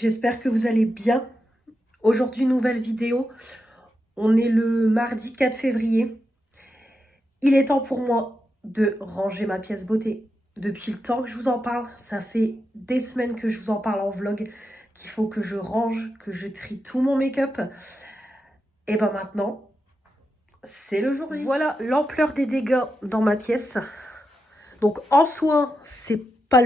j'espère que vous allez bien. Aujourd'hui, nouvelle vidéo. On est le mardi 4 février. Il est temps pour moi de ranger ma pièce beauté. Depuis le temps que je vous en parle, ça fait des semaines que je vous en parle en vlog, qu'il faut que je range, que je trie tout mon make-up. Et ben maintenant, c'est le jour J. Voilà l'ampleur des dégâts dans ma pièce. Donc en soi, c'est pas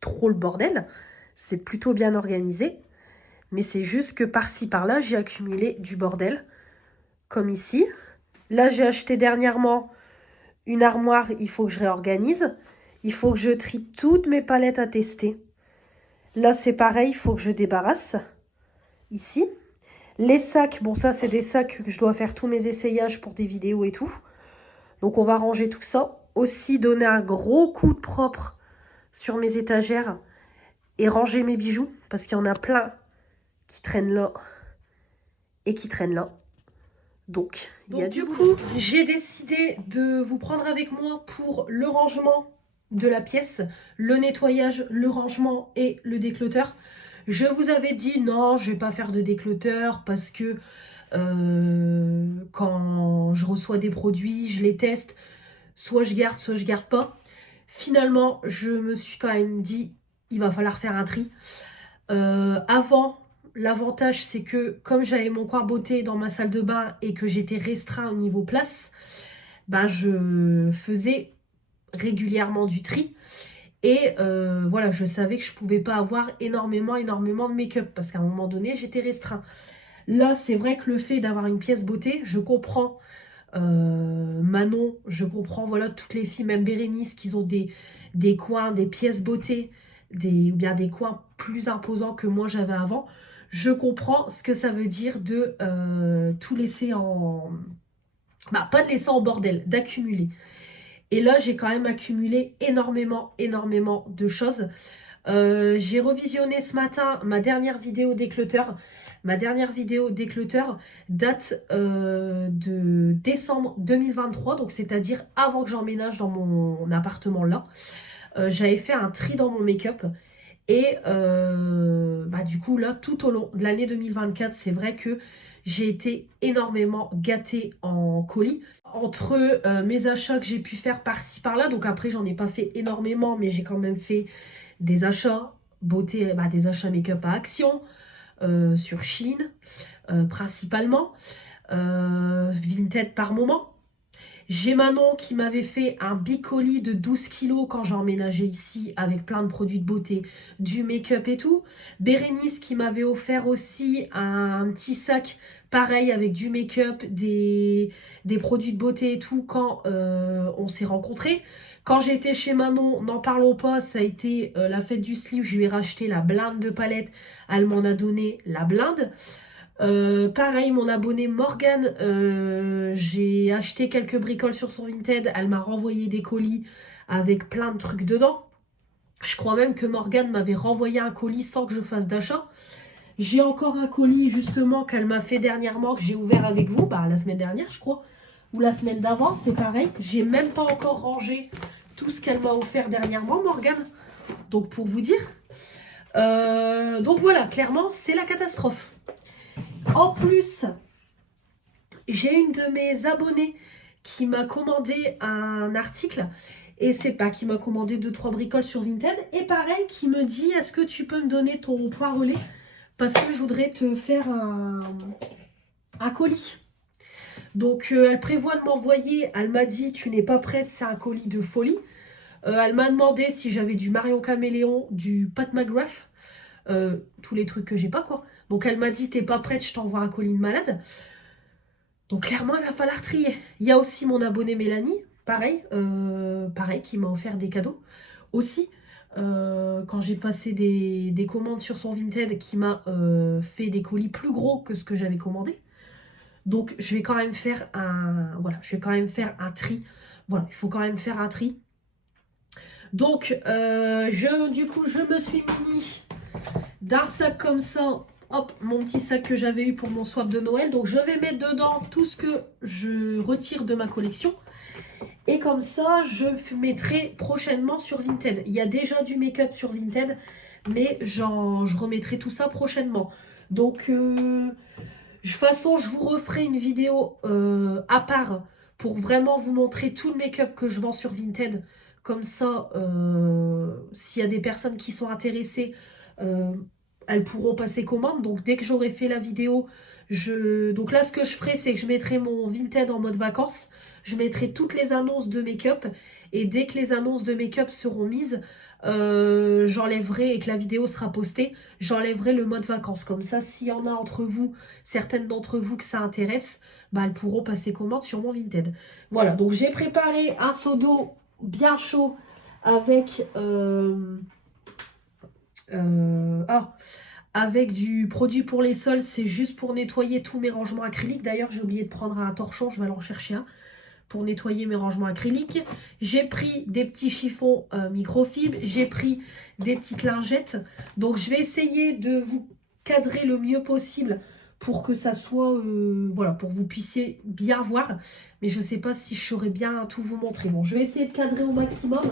trop le bordel. C'est plutôt bien organisé. Mais c'est juste que par-ci, par-là, j'ai accumulé du bordel. Comme ici. Là, j'ai acheté dernièrement une armoire. Il faut que je réorganise. Il faut que je trie toutes mes palettes à tester. Là, c'est pareil. Il faut que je débarrasse. Ici. Les sacs. Bon, ça, c'est des sacs que je dois faire tous mes essayages pour des vidéos et tout. Donc, on va ranger tout ça. Aussi, donner un gros coup de propre sur mes étagères. Et ranger mes bijoux. Parce qu'il y en a plein qui traînent là. Et qui traînent là. Donc du coup, j'ai décidé de vous prendre avec moi pour le rangement de la pièce, le nettoyage, le rangement et le déclutter. Je vous avais dit non, je vais pas faire de déclutter parce que quand je reçois des produits, je les teste, soit je garde pas. Finalement, je me suis quand même dit, il va falloir faire un tri. Avant, l'avantage, c'est que comme j'avais mon coin beauté dans ma salle de bain et que j'étais restreint au niveau place, ben je faisais régulièrement du tri. Et voilà, je savais que je pouvais pas avoir énormément de make-up parce qu'à un moment donné, j'étais restreint. Là, c'est vrai que le fait d'avoir une pièce beauté, je comprends Manon, je comprends voilà toutes les filles, même Bérénice, qui ont des coins, des pièces beauté, ou bien des coins plus imposants que moi j'avais avant. Je comprends ce que ça veut dire de tout laisser en... Bah, pas de laisser en bordel, d'accumuler. Et là, j'ai quand même accumulé énormément de choses. J'ai revisionné ce matin ma dernière vidéo déclutter. Ma dernière vidéo déclutter date de décembre 2023, donc c'est-à-dire avant que j'emménage dans mon appartement là. J'avais fait un tri dans mon make-up. Et du coup, là, tout au long de l'année 2024, c'est vrai que j'ai été énormément gâtée en colis. Entre mes achats que j'ai pu faire par-ci, par-là, donc après, j'en ai pas fait énormément, mais j'ai quand même fait des achats beauté, des achats make-up à Action, sur Shein, principalement, Vinted par moment. J'ai Manon qui m'avait fait un bicoli de 12 kilos quand j'ai emménagé ici avec plein de produits de beauté, du make-up et tout. Bérénice qui m'avait offert aussi un petit sac pareil avec du make-up, des produits de beauté et tout quand on s'est rencontrés. Quand j'étais chez Manon, n'en parlons pas, ça a été la fête du slip, je lui ai racheté la blinde de palette, elle m'en a donné la blinde. Pareil, mon abonnée Morgane, j'ai acheté quelques bricoles sur son Vinted. Elle m'a renvoyé des colis avec plein de trucs dedans. Je crois même que Morgane m'avait renvoyé un colis sans que je fasse d'achat. J'ai encore un colis justement qu'elle m'a fait dernièrement, que j'ai ouvert avec vous, la semaine dernière je crois, ou la semaine d'avant, c'est pareil. J'ai même pas encore rangé tout ce qu'elle m'a offert dernièrement, Morgane. Donc pour vous dire. Donc voilà, clairement, c'est la catastrophe. En plus, j'ai une de mes abonnées qui m'a commandé un article. Et c'est pas qui m'a commandé 2-3 bricoles sur Vinted. Et pareil, qui me dit, est-ce que tu peux me donner ton point relais? Parce que je voudrais te faire un colis. Donc, elle prévoit de m'envoyer. Elle m'a dit, tu n'es pas prête, c'est un colis de folie. Elle m'a demandé si j'avais du Marion Caméléon, du Pat McGrath. Tous les trucs que j'ai pas, quoi. Donc, elle m'a dit, t'es pas prête, je t'envoie un colis de malade. Donc clairement, il va falloir trier. Il y a aussi mon abonnée Mélanie, pareil, qui m'a offert des cadeaux. Aussi, quand j'ai passé des commandes sur son Vinted, qui m'a fait des colis plus gros que ce que j'avais commandé. Donc je vais quand même faire un tri. Voilà, il faut quand même faire un tri. Donc du coup, je me suis muni d'un sac comme ça. Hop, mon petit sac que j'avais eu pour mon swap de Noël. Donc, je vais mettre dedans tout ce que je retire de ma collection. Et comme ça, je mettrai prochainement sur Vinted. Il y a déjà du make-up sur Vinted. Mais je remettrai tout ça prochainement. Donc, de toute façon, je vous referai une vidéo à part pour vraiment vous montrer tout le make-up que je vends sur Vinted. Comme ça, s'il y a des personnes qui sont intéressées, euh, elles pourront passer commande. Donc, dès que j'aurai fait la vidéo, donc là, ce que je ferai, c'est que je mettrai mon Vinted en mode vacances. Je mettrai toutes les annonces de make-up. Et dès que les annonces de make-up seront mises, j'enlèverai, et que la vidéo sera postée, j'enlèverai le mode vacances. Comme ça, s'il y en a entre vous, certaines d'entre vous que ça intéresse, bah, elles pourront passer commande sur mon Vinted. Voilà, donc j'ai préparé un seau d'eau bien chaud avec, avec du produit pour les sols. C'est juste pour nettoyer tous mes rangements acryliques. D'ailleurs, j'ai oublié de prendre un torchon, je vais aller en chercher un pour nettoyer mes rangements acryliques. J'ai pris des petits chiffons microfibres, j'ai pris des petites lingettes. Donc je vais essayer de vous cadrer le mieux possible pour que ça soit, voilà, pour que vous puissiez bien voir. Mais je ne sais pas si je saurais bien tout vous montrer. Bon, je vais essayer de cadrer au maximum.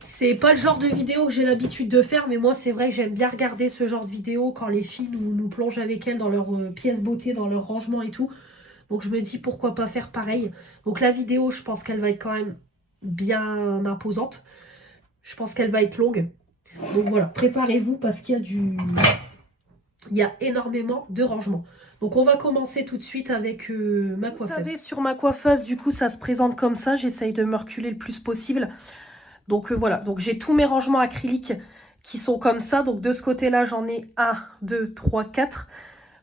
C'est pas le genre de vidéo que j'ai l'habitude de faire, mais moi c'est vrai que j'aime bien regarder ce genre de vidéo quand les filles nous plongent avec elles dans leur pièce beauté, dans leur rangement et tout. Donc je me dis pourquoi pas faire pareil. Donc la vidéo, je pense qu'elle va être quand même bien imposante. Je pense qu'elle va être longue. Donc voilà, préparez-vous parce qu'il y a il y a énormément de rangements. Donc on va commencer tout de suite avec ma coiffeuse. Vous savez, sur ma coiffeuse, du coup, ça se présente comme ça. J'essaye de me reculer le plus possible. Donc voilà, donc j'ai tous mes rangements acryliques qui sont comme ça. Donc de ce côté-là, j'en ai 1, 2, 3, 4.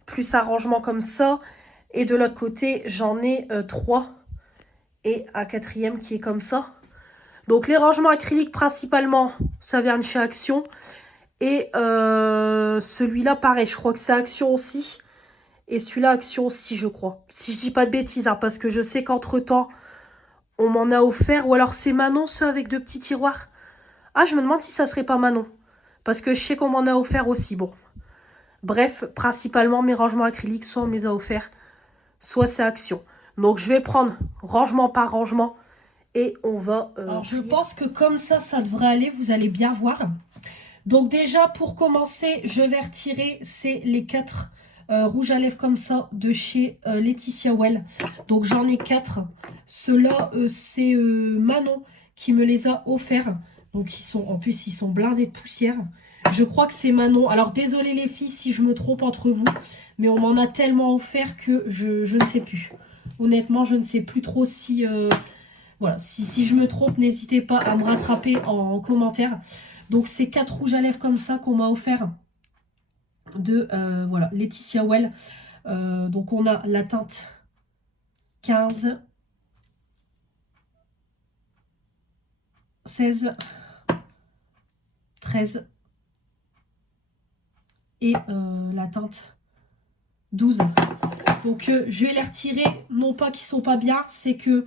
Plus un rangement comme ça. Et de l'autre côté, j'en ai 3 et un quatrième qui est comme ça. Donc les rangements acryliques principalement, ça vient de chez Action. Et celui-là, pareil, je crois que c'est Action aussi. Et celui-là, Action aussi, je crois. Si je dis pas de bêtises, hein, parce que je sais qu'entre-temps, on m'en a offert. Ou alors c'est Manon, ceux avec deux petits tiroirs. Ah, je me demande si ça serait pas Manon. Parce que je sais qu'on m'en a offert aussi. Bon. Bref, principalement, mes rangements acryliques, soit on me les a offerts, soit c'est Action. Donc je vais prendre rangement par rangement et on va... Alors je pense que comme ça devrait aller, vous allez bien voir. Donc déjà pour commencer, je vais retirer, c'est les 4 rouges à lèvres comme ça de chez Laetitia Well. Donc j'en ai 4. Ceux-là, c'est Manon qui me les a offerts. Donc en plus ils sont blindés de poussière. Je crois que c'est Manon. Alors désolé les filles si je me trompe entre vous. Mais on m'en a tellement offert que je ne sais plus. Honnêtement, je ne sais plus trop si... voilà, si je me trompe, n'hésitez pas à me rattraper en commentaire. Donc, c'est 4 rouges à lèvres comme ça qu'on m'a offert de voilà, Laetitia Well. Donc, on a la teinte 15, 16, 13 et la teinte 12. Donc, je vais les retirer. Non pas qu'ils sont pas bien, c'est que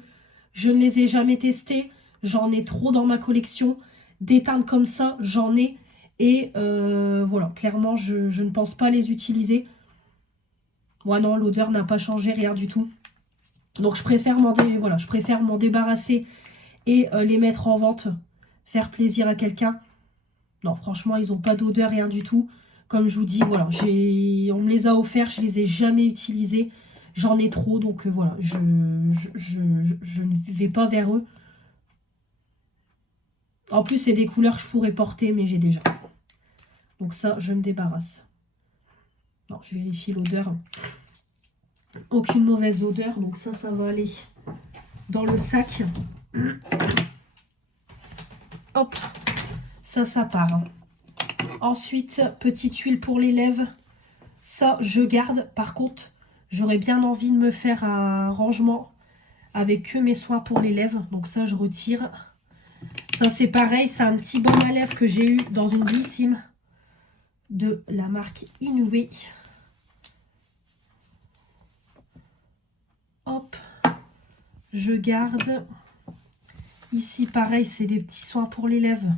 je ne les ai jamais testés. J'en ai trop dans ma collection. Des teintes comme ça, j'en ai. Et voilà, clairement, je ne pense pas les utiliser. Ouais, non, l'odeur n'a pas changé, rien du tout. Donc, je préfère m'en débarrasser et les mettre en vente. Faire plaisir à quelqu'un. Non, franchement, ils n'ont pas d'odeur, rien du tout. Comme je vous dis, voilà, on me les a offerts, je les ai jamais utilisés. J'en ai trop, donc voilà, je ne vais pas vers eux. En plus, c'est des couleurs que je pourrais porter, mais j'ai déjà. Donc ça, je me débarrasse. Non, je vérifie l'odeur. Aucune mauvaise odeur, donc ça va aller dans le sac. Hop, ça part. Ensuite, petite huile pour les lèvres. Ça, je garde. Par contre, j'aurais bien envie de me faire un rangement avec que mes soins pour les lèvres. Donc ça, je retire. Ça, c'est pareil. C'est un petit baume à lèvres que j'ai eu dans une Blissim de la marque Inouï. Hop, je garde. Ici, pareil, c'est des petits soins pour les lèvres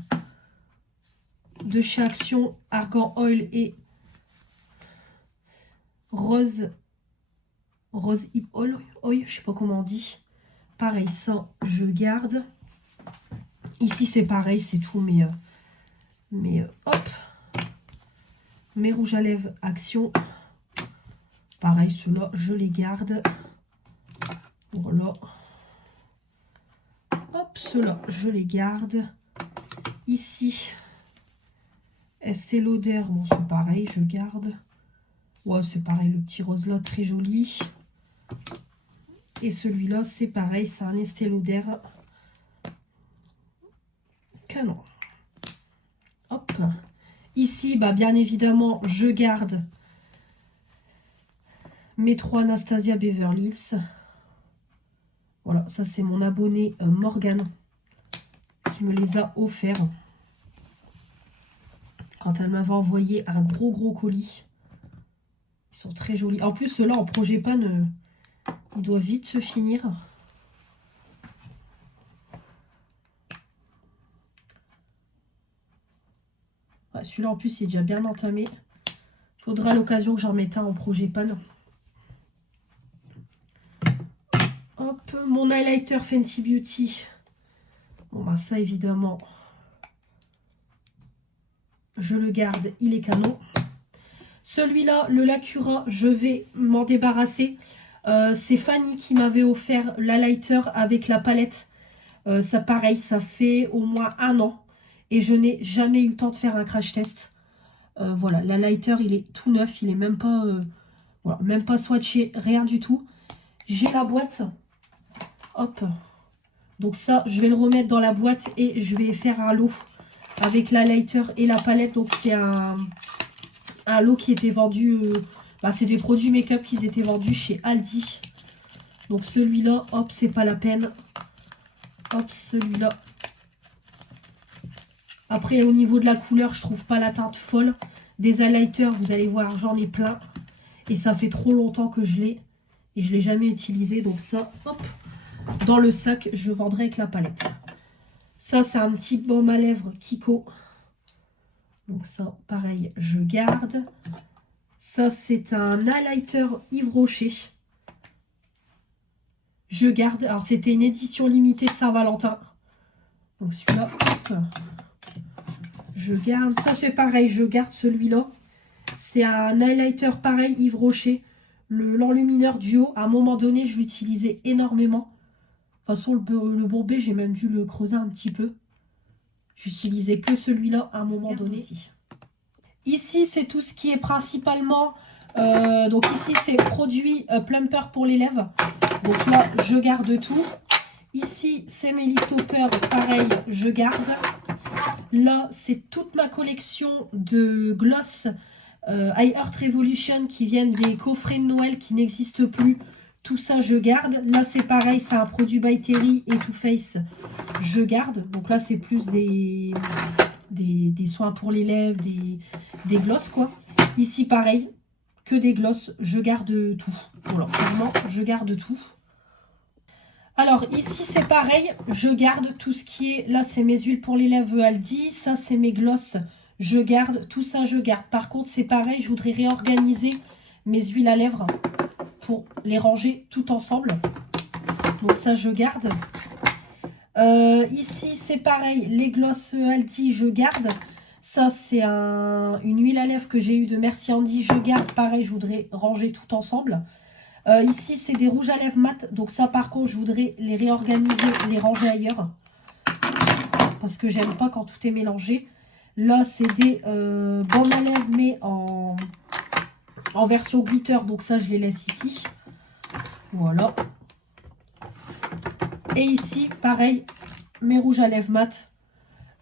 de chez Action, Argan Oil et Rose Hip Oil, je sais pas comment on dit. Pareil, ça, je garde. Ici, c'est pareil, c'est tout, mais hop. mes rouges à lèvres Action. Pareil, ceux-là, je les garde. Voilà. Hop, ceux-là, je les garde. Ici, Estée Lauder, bon, c'est pareil, je garde. Ouais, c'est pareil, le petit rose là, très joli. Et celui-là, c'est pareil, c'est un Estée Lauder. Canon. Hop. Ici, bah, bien évidemment, je garde mes 3 Anastasia Beverly Hills. Voilà, ça c'est mon abonné Morgane qui me les a offerts quand elle m'avait envoyé un gros colis. Ils sont très jolis. En plus, ceux-là en Progépane, il doit vite se finir. Ouais, celui-là en plus il est déjà bien entamé. Il faudra à l'occasion que j'en mette un en Progépane. Hop, mon highlighter Fenty Beauty. Bon bah ça évidemment, je le garde, il est canon. Celui-là, le Lacura, je vais m'en débarrasser. C'est Fanny qui m'avait offert l'highlighter avec la palette. Ça pareil, ça fait au moins 1 an. Et je n'ai jamais eu le temps de faire un crash test. Voilà, l'highlighter, il est tout neuf. Il est même pas, voilà, même pas swatché, rien du tout. J'ai la boîte. Hop. Donc ça, je vais le remettre dans la boîte et je vais faire un lot avec l'highlighter et la palette. Donc c'est un lot qui était vendu, bah, c'est des produits make-up qui étaient vendus chez Aldi. Donc celui-là, hop, c'est pas la peine. Hop, celui-là. Après, au niveau de la couleur, je trouve pas la teinte folle. Des highlighters, vous allez voir, j'en ai plein. Et ça fait trop longtemps que je l'ai. Et je l'ai jamais utilisé. Donc ça, hop, dans le sac, je vendrai avec la palette. Ça, c'est un petit baume à lèvres Kiko. Donc ça, pareil, je garde. Ça, c'est un highlighter Yves Rocher. Je garde. Alors, c'était une édition limitée de Saint-Valentin. Donc celui-là, je garde. Ça, c'est pareil, je garde celui-là. C'est un highlighter pareil, Yves Rocher. L'enlumineur duo. À un moment donné, je l'utilisais énormément. De toute façon, le Bourget, j'ai même dû le creuser un petit peu. J'utilisais que celui-là à un moment donné. Ici, c'est tout ce qui est principalement... donc ici, c'est produit plumper pour les lèvres. Donc là, je garde tout. Ici, c'est mes lip toppers. Pareil, je garde. Là, c'est toute ma collection de gloss I Heart Revolution qui viennent des coffrets de Noël qui n'existent plus. Tout ça, je garde. Là, c'est pareil, c'est un produit by Terry et Too Faced. Je garde. Donc là, c'est plus des soins pour les lèvres, des glosses, quoi. Ici, pareil, que des glosses. Je garde tout. Voilà, vraiment, je garde tout. Alors, ici, c'est pareil. Je garde tout ce qui est... Là, c'est mes huiles pour les lèvres Aldi. Ça, c'est mes glosses. Je garde. Tout ça, je garde. Par contre, c'est pareil. Je voudrais réorganiser mes huiles à lèvres pour les ranger tout ensemble. Donc ça, je garde. Ici, c'est pareil. Les glosses Aldi, je garde. Ça, c'est une huile à lèvres que j'ai eu de Merci Andy. Je garde. Pareil, je voudrais ranger tout ensemble. Ici, c'est des rouges à lèvres mat. Donc ça, par contre, je voudrais les réorganiser, les ranger ailleurs. Parce que j'aime pas quand tout est mélangé. Là, c'est des baumes à lèvres, mais en version glitter. Donc ça, je les laisse ici. Voilà. Et ici, pareil, mes rouges à lèvres mat.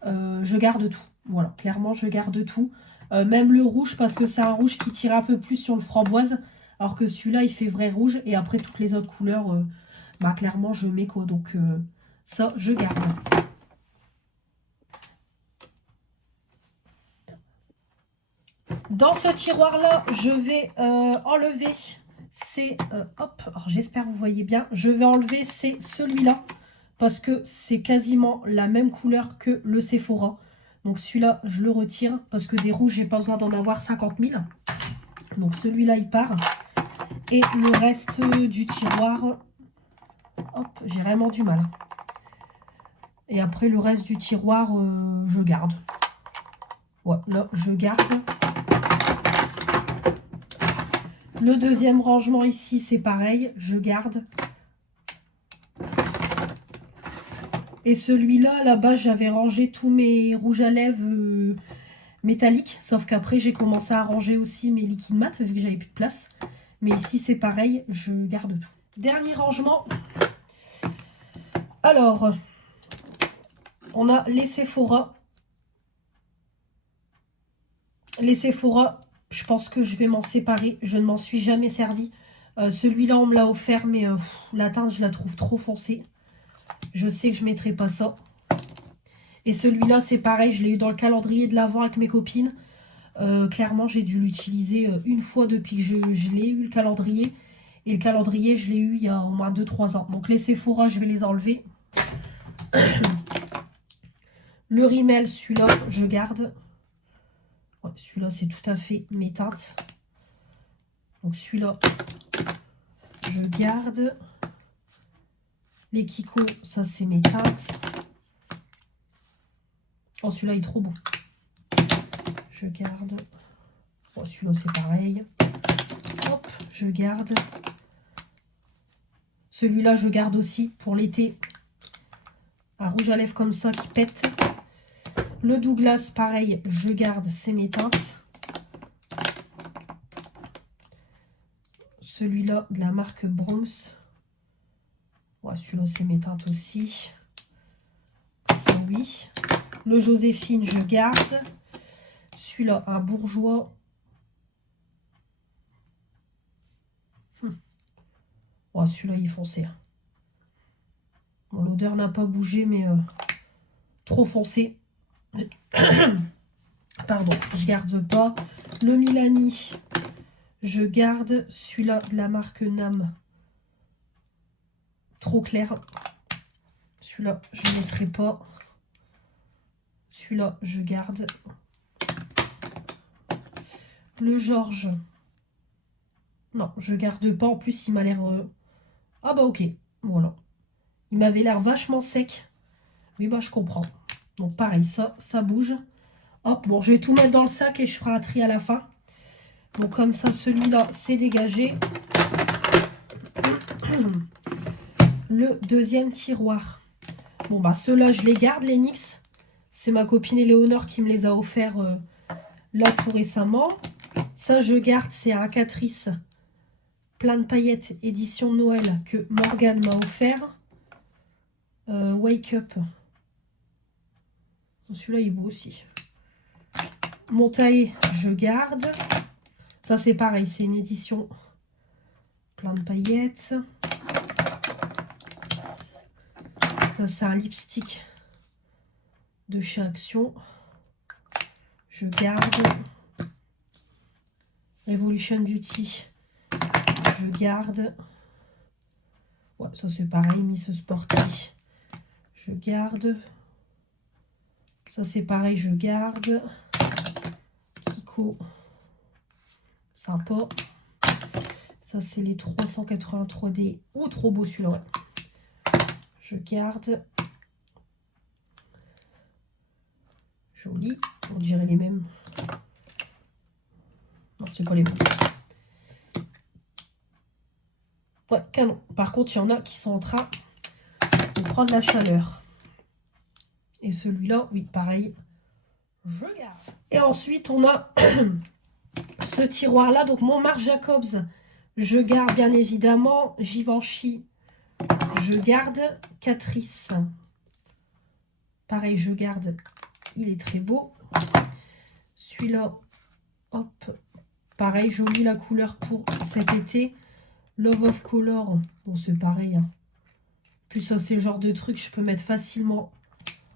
Je garde tout. Voilà, clairement, je garde tout. Même le rouge, parce que c'est un rouge qui tire un peu plus sur le framboise. Alors que celui-là, il fait vrai rouge. Et après, toutes les autres couleurs, bah, clairement, je mets quoi. Donc, ça, je garde. Dans ce tiroir-là, je vais enlever... C'est... hop, alors j'espère que vous voyez bien. Je vais enlever, c'est celui-là. Parce que c'est quasiment la même couleur que le Sephora. Donc celui-là, je le retire. Parce que des rouges, j'ai pas besoin d'en avoir 50 000. Donc celui-là, il part. Et le reste du tiroir, hop, j'ai vraiment du mal. Et après, le reste du tiroir, je garde. Ouais, là, je garde. Le deuxième rangement ici, c'est pareil, je garde. Et celui-là, là-bas, j'avais rangé tous mes rouges à lèvres métalliques. Sauf qu'après, j'ai commencé à ranger aussi mes liquides mat, vu que j'avais plus de place. Mais ici, c'est pareil, je garde tout. Dernier rangement. Alors, on a les Sephora. Les Sephora, je pense que je vais m'en séparer. Je ne m'en suis jamais servi. Celui-là, on me l'a offert, mais la teinte, je la trouve trop foncée. Je sais que je ne mettrai pas ça. Et celui-là, c'est pareil, je l'ai eu dans le calendrier de l'Avent avec mes copines. Clairement, j'ai dû l'utiliser une fois depuis que je l'ai eu, le calendrier. Et le calendrier, je l'ai eu il y a au moins 2-3 ans. Donc les Sephora, je vais les enlever. Le Rimmel, celui-là, je garde. Ouais, celui-là, c'est tout à fait mes teintes. Donc celui-là, je garde. Les Kiko, ça c'est mes teintes. Oh, celui-là est trop beau. Je garde. Oh, celui-là, c'est pareil. Hop, je garde. Celui-là, je garde aussi pour l'été. Un rouge à lèvres comme ça qui pète. Le Douglas, pareil, je garde, c'est mes teintes. Celui-là, de la marque Bronx. Ouais, celui-là, c'est mes teintes aussi. Ça, oui. Le Joséphine, je garde. Celui-là, un bourgeois. Ouais, celui-là, il est foncé. Bon, l'odeur n'a pas bougé, mais trop foncé. Pardon, je garde pas. Le Milani, je garde. Celui-là, de la marque Nam. Trop clair. Celui-là, je ne mettrai pas. Celui-là, je garde. Le Georges. Non, je garde pas. En plus, il m'a l'air... Ah bah ok, voilà. Il m'avait l'air vachement sec. Oui, bah je comprends. Donc pareil, ça bouge. Hop, bon, je vais tout mettre dans le sac et je ferai un tri à la fin. Donc comme ça, celui-là, c'est dégagé. Le deuxième tiroir. Bon, bah ceux-là, je les garde, les NYX. C'est ma copine Éléonore qui me les a offerts là tout récemment. Ça, je garde, c'est un Catrice plein de paillettes édition Noël que Morgane m'a offert. Wake Up. Celui-là, il est beau aussi. Montaï, je garde. Ça, c'est pareil, c'est une édition plein de paillettes. Ça, c'est un lipstick de chez Action. Je garde. Revolution Beauty, je garde. Ouais, ça c'est pareil, Miss Sporty, je garde. Ça c'est pareil, je garde. Kiko, sympa. Ça c'est les 383D. Oh, trop beau celui-là, ouais. Je garde. Joli, on dirait les mêmes. Non, c'est pas les mêmes. Ouais, canon. Par contre, il y en a qui sont en train de prendre la chaleur. Et celui-là, oui, pareil. Je garde. Et ensuite, on a ce tiroir-là. Donc, mon Marc Jacobs, je garde bien évidemment. Givenchy, je garde. Catrice, pareil, je garde. Il est très beau. Celui-là, hop, pareil, joli la couleur pour cet été. Love of Color, bon, c'est pareil. Hein. Plus ça, c'est le genre de truc je peux mettre facilement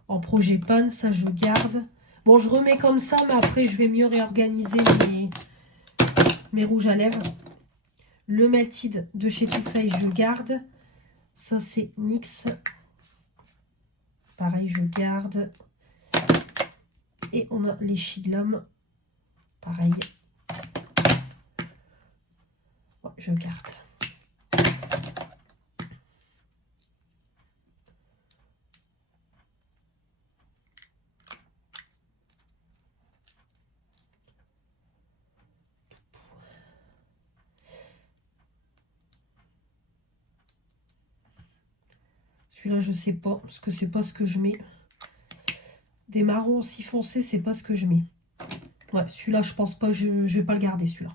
en projet pan. Ça, je garde. Bon, je remets comme ça, mais après, je vais mieux réorganiser mes rouges à lèvres. Le Melted de chez Too Faced, je garde. Ça, c'est NYX. Pareil, je garde. Et on a les Chiglam. Pareil. Ouais, je garde. Celui-là, je sais pas, parce que c'est pas ce que je mets. Des marrons aussi foncés, c'est pas ce que je mets. Ouais, celui-là, je pense pas, je vais pas le garder, celui-là.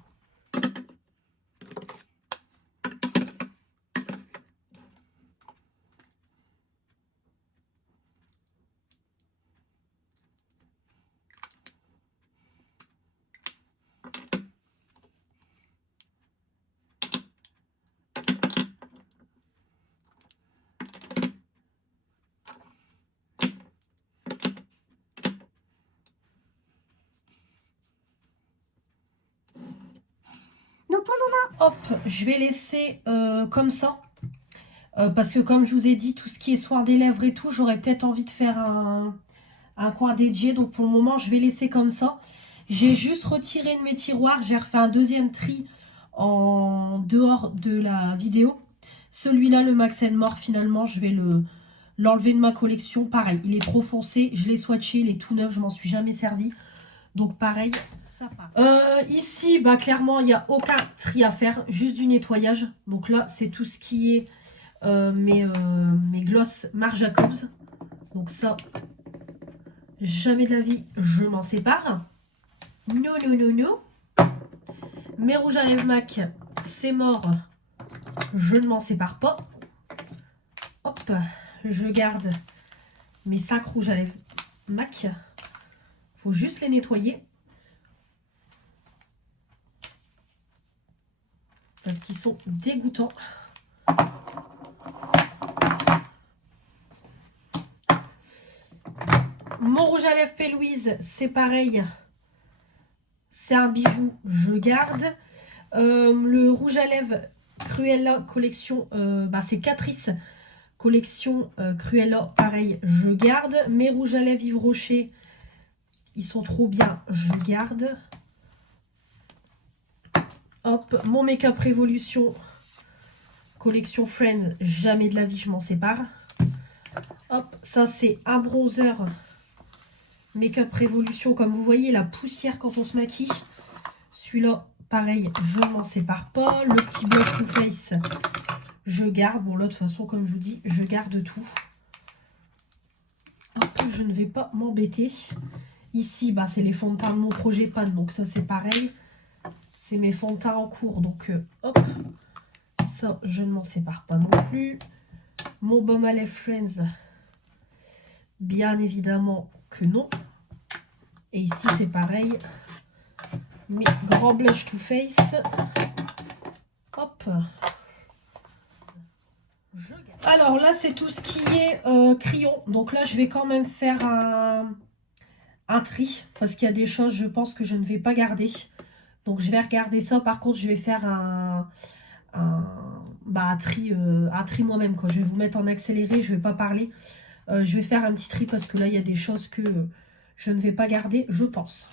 Donc pour le moment, Hop, je vais laisser comme ça. Parce que comme je vous ai dit, tout ce qui est soin des lèvres et tout, j'aurais peut-être envie de faire un coin dédié. Donc pour le moment, je vais laisser comme ça. J'ai juste retiré de mes tiroirs. J'ai refait un deuxième tri en dehors de la vidéo. Celui-là, le Max More, finalement, je vais l'enlever de ma collection. Pareil, il est trop foncé. Je l'ai swatché, il est tout neuf. Je m'en suis jamais servi. Donc pareil, ça part. Ici, bah, clairement, il n'y a aucun tri à faire. Juste du nettoyage. Donc là, c'est tout ce qui est mes glosses Marc Jacobs. Donc ça, jamais de la vie, je m'en sépare. Non, non, non, non. Mes rouges à lèvres MAC, c'est mort. Je ne m'en sépare pas. Hop, je garde mes 5 rouges à lèvres MAC. Faut juste les nettoyer. Parce qu'ils sont dégoûtants. Mon rouge à lèvres P. Louise, c'est pareil. C'est un bijou, je garde. Le rouge à lèvres Cruella collection, c'est Catrice collection Cruella, pareil, je garde. Mes rouges à lèvres Yves Rocher, ils sont trop bien, je garde. Hop, mon Make-up Révolution collection Friends, jamais de la vie je m'en sépare. Hop, ça c'est un bronzer Make-up Révolution, comme vous voyez la poussière quand on se maquille. Celui-là, pareil, je ne m'en sépare pas. Le petit blush Too Faced, je garde. Bon, là, de toute façon, comme je vous dis, je garde tout. Hop, je ne vais pas m'embêter. Ici, bah, c'est les fonds de teint de mon projet Pan. Donc, ça, c'est pareil. C'est mes fonds de teint en cours. Donc, hop. Ça, je ne m'en sépare pas non plus. Mon baume à lèvres Friends, bien évidemment que non. Et ici, c'est pareil. Mes grands blush Too Faced. Hop. Alors là, c'est tout ce qui est crayon. Donc là, je vais quand même faire un tri. Parce qu'il y a des choses, je pense, que je ne vais pas garder. Donc je vais regarder ça. Par contre, je vais faire un tri moi-même. Je vais vous mettre en accéléré, je ne vais pas parler. Je vais faire un petit tri parce que là, il y a des choses que je ne vais pas garder, je pense.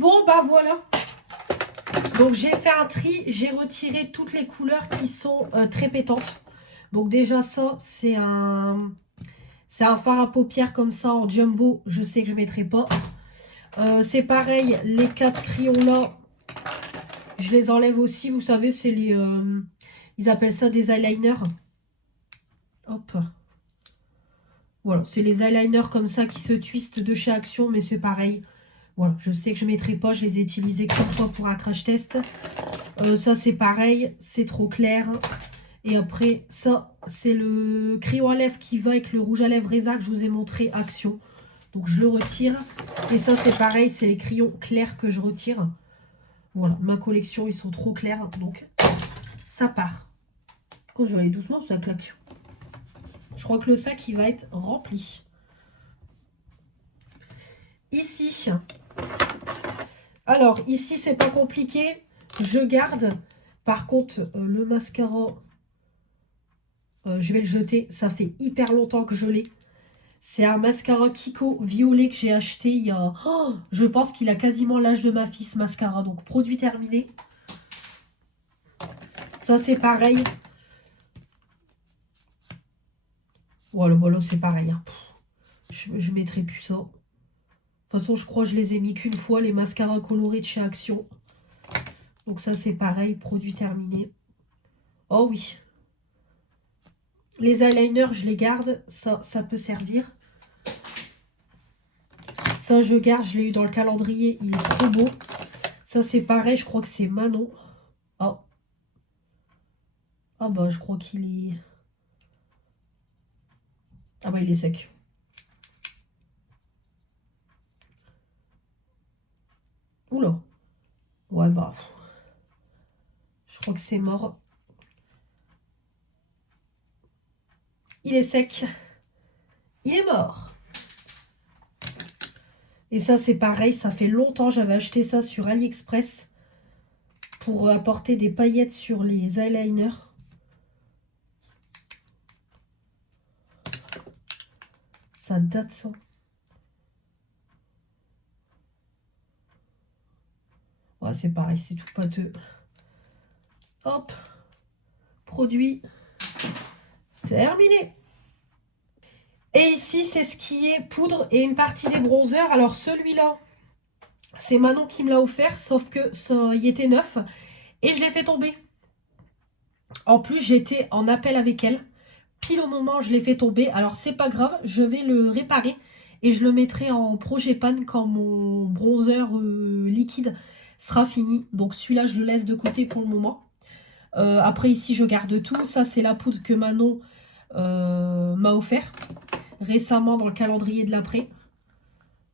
Bon, bah voilà. Donc, j'ai fait un tri. J'ai retiré toutes les couleurs qui sont très pétantes. Donc, déjà, ça, c'est un fard à paupières comme ça en jumbo. Je sais que je ne mettrai pas. C'est pareil, les 4 crayons-là, je les enlève aussi. Vous savez, c'est les... ils appellent ça des eyeliners. Hop. Voilà, c'est les eyeliners comme ça qui se twistent de chez Action, mais c'est pareil. Voilà, je sais que je ne mettrai pas, je les ai utilisés qu'une fois pour un crash test. Ça, c'est pareil, c'est trop clair. Et après, ça, c'est le crayon à lèvres qui va avec le rouge à lèvres Reza que je vous ai montré Action. Donc, je le retire. Et ça, c'est pareil, c'est les crayons clairs que je retire. Voilà, ma collection, ils sont trop clairs. Donc, ça part. Quand je vais aller doucement, ça claque. Je crois que le sac, il va être rempli. Ici. Alors, ici, c'est pas compliqué. Je garde. Par contre, le mascara, je vais le jeter. Ça fait hyper longtemps que je l'ai. C'est un mascara Kiko violet que j'ai acheté il y a... Oh, je pense qu'il a quasiment l'âge de ma fille, ce mascara. Donc, produit terminé. Ça, c'est pareil. Voilà, bon, là, c'est pareil. Hein. Je mettrai plus ça. De toute façon, je crois que je les ai mis qu'une fois, les mascaras colorés de chez Action. Donc, ça, c'est pareil. Produit terminé. Oh oui. Les eyeliners, je les garde. Ça peut servir. Ça, je garde. Je l'ai eu dans le calendrier. Il est trop beau. Ça, c'est pareil. Je crois que c'est Manon. Oh. Ah bah, je crois qu'il est... Ah bah, il est sec. Oula. Ouais, bah... Je crois que c'est mort. Il est sec. Il est mort. Et ça, c'est pareil. Ça fait longtemps. J'avais acheté ça sur AliExpress pour apporter des paillettes sur les eyeliners. Ça date ça. Ouais, c'est pareil. C'est tout pâteux. Hop. Produit. Terminé. Et ici, c'est ce qui est poudre et une partie des bronzers. Alors, celui-là, c'est Manon qui me l'a offert, sauf que ça y était neuf. Et je l'ai fait tomber. En plus, j'étais en appel avec elle. Pile au moment où je l'ai fait tomber. Alors, c'est pas grave, je vais le réparer. Et je le mettrai en Progepan quand mon bronzer liquide sera fini. Donc, celui-là, je le laisse de côté pour le moment. Après, ici, je garde tout. Ça, c'est la poudre que Manon m'a offert récemment dans le calendrier de l'après.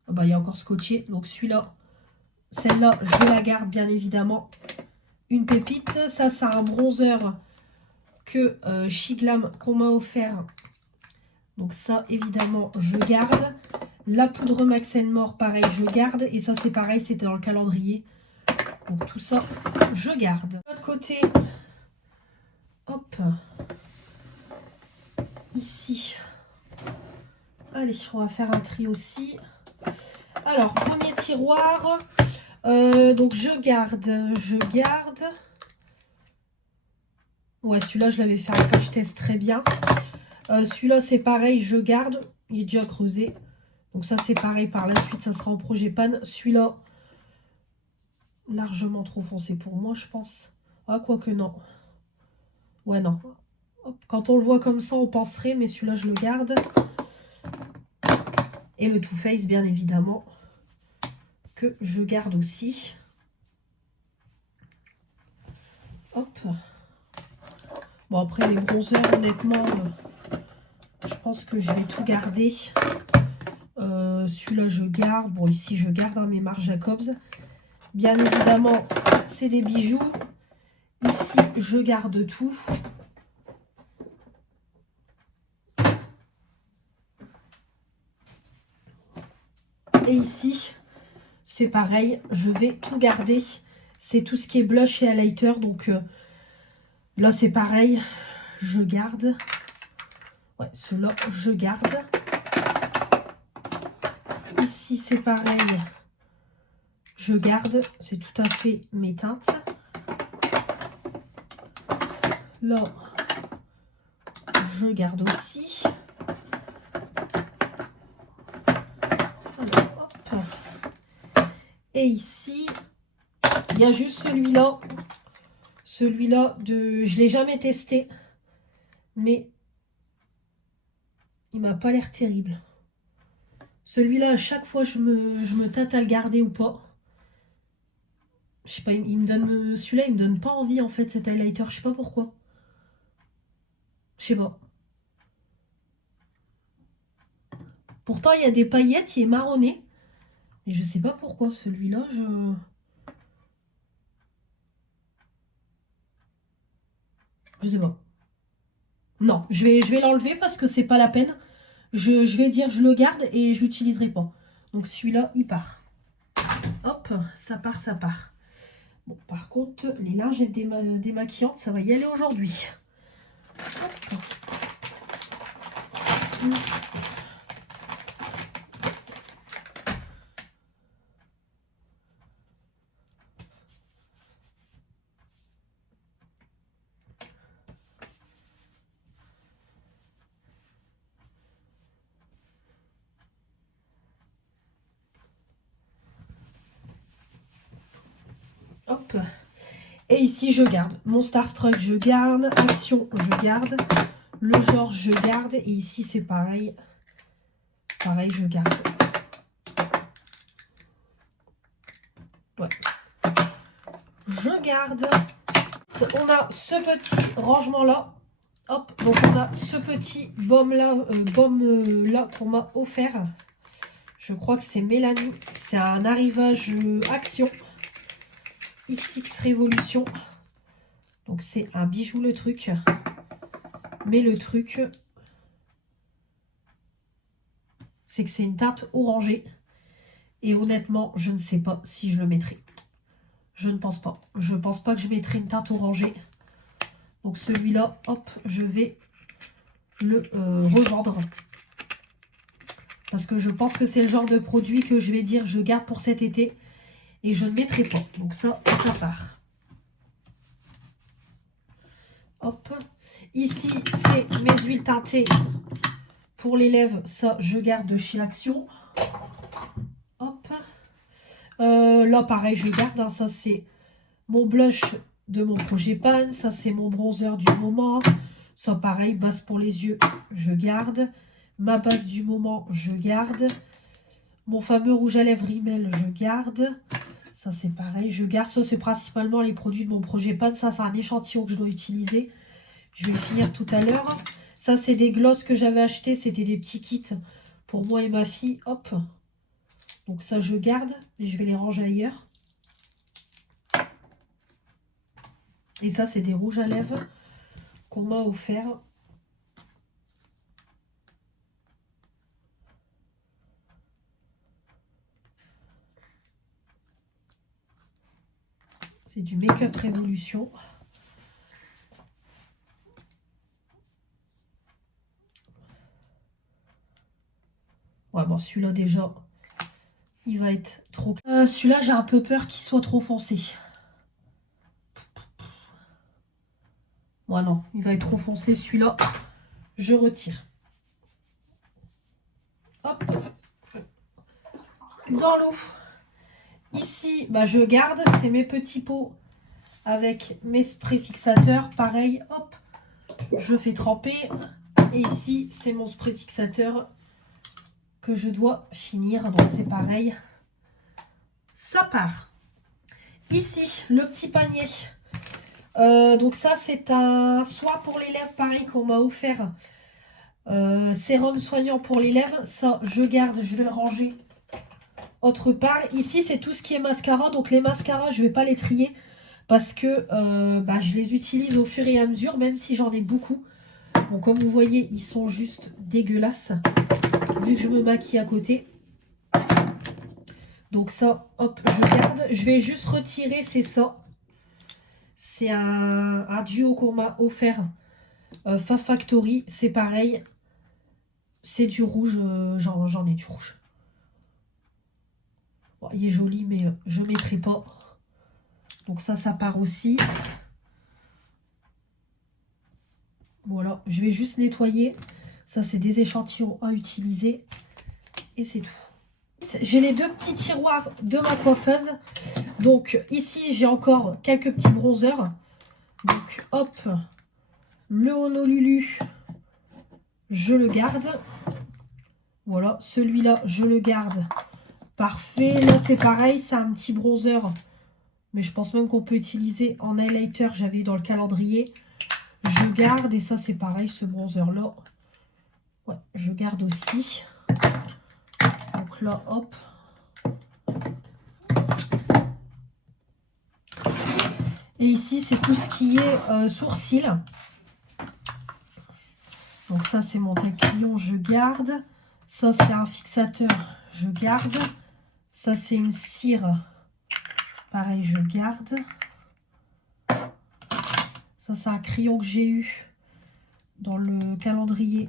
Bah, il y a encore scotché. Donc celui-là, celle-là, je la garde bien évidemment. Une pépite. Ça, c'est un bronzer que Shiglam qu'on m'a offert. Donc ça, évidemment, je garde. La poudre Max More, pareil, je garde. Et ça, c'est pareil, c'était dans le calendrier. Donc tout ça, je garde. De l'autre côté, hop, ici. Allez, on va faire un tri aussi. Alors, premier tiroir. Donc, je garde. Ouais, celui-là, je l'avais fait un crash test très bien. Celui-là, c'est pareil, je garde. Il est déjà creusé. Donc, ça, c'est pareil. Par la suite, ça sera en Progepan. Celui-là, largement trop foncé pour moi, je pense. Ah, quoique non. Ouais, non. Hop, quand on le voit comme ça, on penserait, mais celui-là, je le garde. Et le Too Faced, bien évidemment, que je garde aussi. Hop. Bon, après, les bronzers, honnêtement, je pense que je vais tout garder. Celui-là, je garde. Bon, ici, je garde mes Marc Jacobs. Bien évidemment, c'est des bijoux. Ici, je garde tout. Et ici, c'est pareil, je vais tout garder. C'est tout ce qui est blush et highlighter. Donc là, c'est pareil, je garde. Ouais, ceux-là, je garde. Ici, c'est pareil. je garde. C'est tout à fait mes teintes. Là, je garde aussi. Alors, hop. Et ici, il y a juste celui-là. Celui-là, je ne l'ai jamais testé. Mais il m'a pas l'air terrible. Celui-là, à chaque fois, je me tâte à le garder ou pas. Je sais pas, il me donne. Celui-là, il me donne pas envie en fait, cet highlighter. Je sais pas pourquoi. Je sais pas. Pourtant, il y a des paillettes, il est marronné. Mais je sais pas pourquoi. Celui-là, je sais pas. Non, je vais l'enlever parce que c'est pas la peine. Je vais dire je le garde et je l'utiliserai pas. Donc celui-là, il part. Hop, ça part, ça part. Bon, par contre, les lingettes démaquillantes, ça va y aller aujourd'hui. Hop. Et ici, je garde. Mon Starstruck, je garde. Action, je garde. Le genre, je garde. Et ici, c'est pareil. Pareil, je garde. Ouais. Je garde. On a ce petit rangement-là. Hop. Donc, on a ce petit baume-là là qu'on m'a offert. Je crois que c'est Mélanie. C'est un arrivage Action. XX Révolution. Donc c'est un bijou le truc. Mais le truc, c'est que c'est une teinte orangée. Et honnêtement, je ne sais pas si je le mettrai. Je ne pense pas. Je ne pense pas que je mettrai une teinte orangée. Donc celui-là, hop, je vais le revendre. Parce que je pense que c'est le genre de produit que je vais dire je garde pour cet été. Et je ne mettrai pas. Donc ça part. Hop. Ici, c'est mes huiles teintées pour les lèvres. Ça, je garde de chez Action. Hop. Là, pareil, je garde. Hein. Ça, c'est mon blush de mon projet Pan. Ça, c'est mon bronzer du moment. Ça, pareil, base pour les yeux, je garde. Ma base du moment, je garde. Mon fameux rouge à lèvres Rimmel, je garde. Ça, c'est pareil, je garde. Ça, c'est principalement les produits de mon projet Pan. Ça, c'est un échantillon que je dois utiliser. Je vais le finir tout à l'heure. Ça, c'est des glosses que j'avais achetés. C'était des petits kits pour moi et ma fille. Hop. Donc ça, je garde. Et je vais les ranger ailleurs. Et ça, c'est des rouges à lèvres qu'on m'a offert. C'est du Make-up Révolution. Ouais, bon, celui-là, déjà, il va être trop... celui-là, j'ai un peu peur qu'il soit trop foncé. Ouais, non, il va être trop foncé. Celui-là, je retire. Hop. Dans l'eau. Ici, bah, je garde. C'est mes petits pots avec mes sprays fixateurs. Pareil, hop, je fais tremper. Et ici, c'est mon spray fixateur que je dois finir. Donc, c'est pareil. Ça part. Ici, le petit panier. Donc ça, c'est un soin pour les lèvres, pareil, qu'on m'a offert. Sérum soignant pour les lèvres. Ça, je garde, je vais le ranger autre part. Ici, c'est tout ce qui est mascara. Donc les mascaras, je ne vais pas les trier parce que je les utilise au fur et à mesure, même si j'en ai beaucoup. Bon, comme vous voyez, ils sont juste dégueulasses, vu que je me maquille à côté. Donc ça, hop, je garde. Je vais juste retirer, c'est ça. C'est un duo qu'on m'a offert. Fa Factory, c'est pareil. C'est du rouge, j'en ai du rouge. Bon, il est joli, mais je ne mettrai pas. Donc ça part aussi. Voilà, je vais juste nettoyer. Ça, c'est des échantillons à utiliser. Et c'est tout. J'ai les deux petits tiroirs de ma coiffeuse. Donc ici, j'ai encore quelques petits bronzers. Donc hop, le Honolulu, je le garde. Voilà, celui-là, je le garde. Parfait. Là, c'est pareil, c'est un petit bronzer. Mais je pense même qu'on peut utiliser en highlighter. J'avais dans le calendrier. Je garde. Et ça, c'est pareil, ce bronzer-là. Ouais, je garde aussi. Donc là, hop. Et ici, c'est tout ce qui est sourcils. Donc ça, c'est mon taille-crayon, je garde. Ça, c'est un fixateur, je garde. Ça, c'est une cire. Pareil, je garde. Ça, c'est un crayon que j'ai eu dans le calendrier.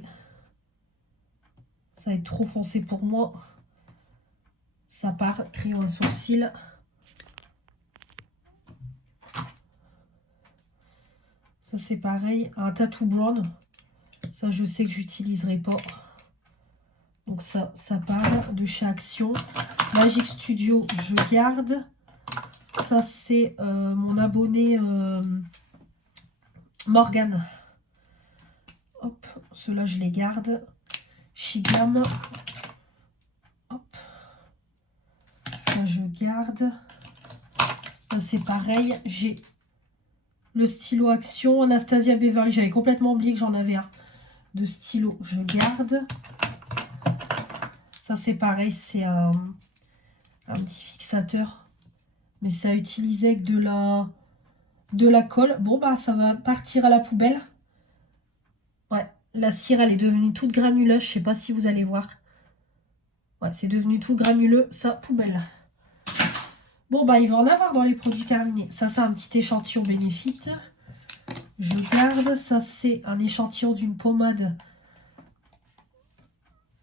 Ça va être trop foncé pour moi. Ça part, crayon à sourcils. Ça, c'est pareil, un tattoo brown. Ça, je sais que j'utiliserai pas. Donc ça part de chez Action. Magic Studio, je garde. Ça, c'est mon abonné Morgane. Hop, ceux-là, je les garde. Shigam. Hop. Ça, je garde. Là, c'est pareil. J'ai le stylo Action Anastasia Beverly. J'avais complètement oublié que j'en avais un de stylo. Je garde. Ça, c'est pareil. C'est un petit fixateur. Mais ça utilisait que de la colle. Bon, bah, ça va partir à la poubelle. Ouais, la cire, elle est devenue toute granuleuse. Je sais pas si vous allez voir. Ouais, c'est devenu tout granuleux. Ça, poubelle. Bon, bah, il va en avoir dans les produits terminés. Ça, c'est un petit échantillon Benefit. Je garde. Ça, c'est un échantillon d'une pommade.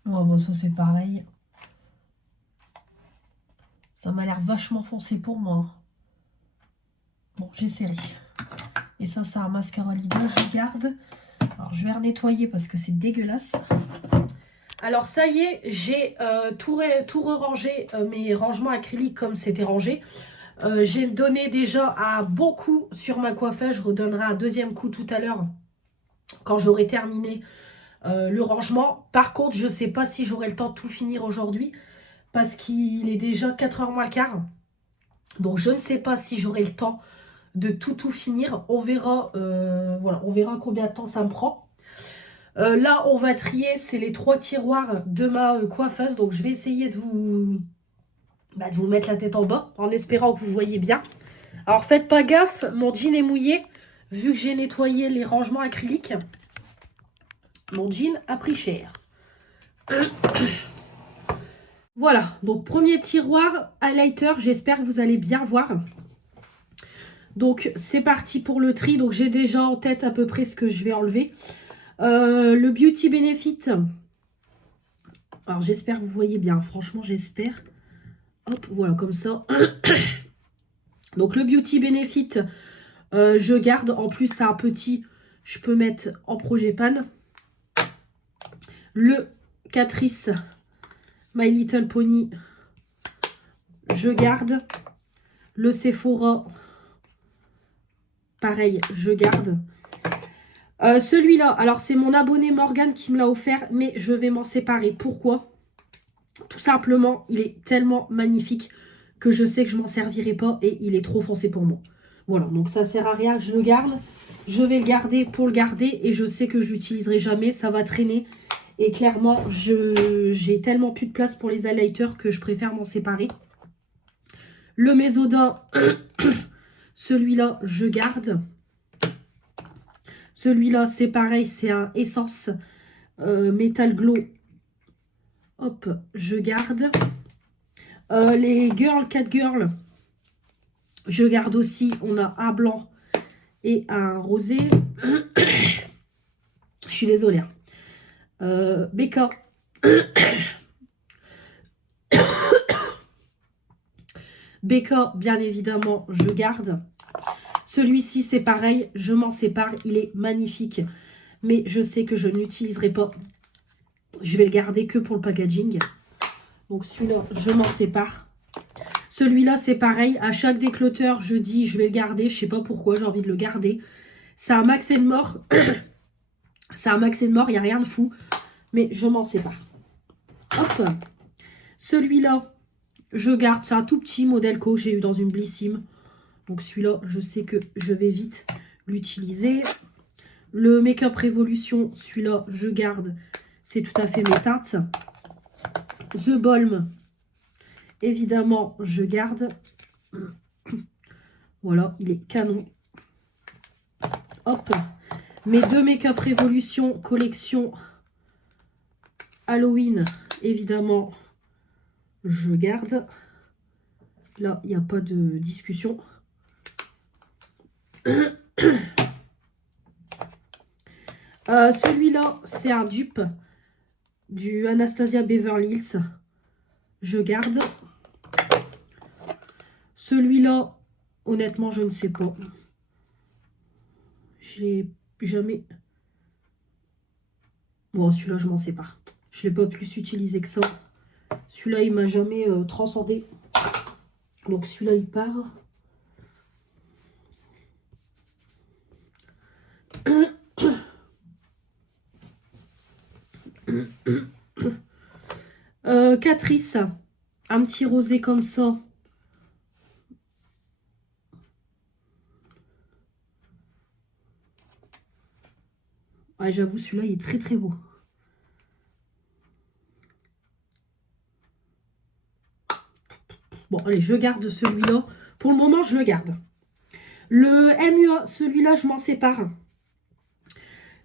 Ouais, bon, ça, c'est pareil. Ça m'a l'air vachement foncé pour moi. Bon, j'essaierai. Et ça, c'est un mascara Lido. Je garde. Alors, je vais nettoyer parce que c'est dégueulasse. Alors, ça y est, j'ai tout rangé, mes rangements acryliques comme c'était rangé. J'ai donné déjà un bon coup sur ma coiffeuse. Je redonnerai un deuxième coup tout à l'heure quand j'aurai terminé le rangement. Par contre, je ne sais pas si j'aurai le temps de tout finir aujourd'hui parce qu'il est déjà 4h moins le quart. Donc, je ne sais pas si j'aurai le temps de tout finir. On verra, voilà, on verra combien de temps ça me prend. Là, on va trier, c'est les 3 tiroirs de ma coiffeuse. Donc, je vais essayer de vous mettre la tête en bas en espérant que vous voyez bien. Alors, faites pas gaffe, mon jean est mouillé. Vu que j'ai nettoyé les rangements acryliques, mon jean a pris cher. Voilà, donc premier tiroir, highlighter, j'espère que vous allez bien voir. Donc, c'est parti pour le tri. Donc, j'ai déjà en tête à peu près ce que je vais enlever. Le Beauty Benefit. Alors, j'espère que vous voyez bien. Franchement, j'espère. Hop, voilà, comme ça. Donc, le Beauty Benefit, je garde. En plus, c'est un petit, je peux mettre en projet pan. Le Catrice My Little Pony, je garde. Le Sephora, pareil, je garde. Celui-là, alors c'est mon abonné Morgane qui me l'a offert, mais je vais m'en séparer. Pourquoi? Tout simplement, il est tellement magnifique que je sais que je m'en servirai pas et il est trop foncé pour moi. Voilà, donc ça sert à rien que je le garde. Je vais le garder pour le garder et je sais que je l'utiliserai jamais, ça va traîner. Et clairement, j'ai tellement plus de place pour les highlighters que je préfère m'en séparer. Le Mesoda, celui-là, je garde. Celui-là, c'est pareil, c'est un Essence Metal Glow. Hop, je garde. Les Girl, 4 Girl, je garde aussi. On a un blanc et un rosé. Je suis désolée. Becca. Becca, bien évidemment, je garde. Celui-ci, c'est pareil, je m'en sépare. Il est magnifique, mais je sais que je ne l'utiliserai pas. Je vais le garder que pour le packaging. Donc celui-là, je m'en sépare. Celui-là, c'est pareil. À chaque décloteur, je dis, je vais le garder. Je sais pas pourquoi, j'ai envie de le garder. C'est un Max & More. C'est un Max & More, il n'y a rien de fou. Mais je m'en sépare. Hop. Celui-là, je garde. C'est un tout petit modèle que j'ai eu dans une Blissim. Donc celui-là, je sais que je vais vite l'utiliser. Le Make-up Révolution, celui-là, je garde. C'est tout à fait mes teintes. The Balm, évidemment, je garde. Voilà, il est canon. Hop. Mes deux Make-up Révolution collection Halloween, évidemment, je garde. Là, il n'y a pas de discussion. Celui-là, c'est un dupe du Anastasia Beverly Hills. Je garde. Celui-là, honnêtement, je ne sais pas. J'ai jamais... Bon, celui-là, je m'en sépare. Je ne l'ai pas plus utilisé que ça. Celui-là, il m'a jamais transcendé. Donc, celui-là, il part. Catrice, un petit rosé comme ça. Ouais, j'avoue, celui-là, il est très très beau. Bon, allez, je garde celui-là. Pour le moment, je le garde. Le MUA, celui-là, je m'en sépare.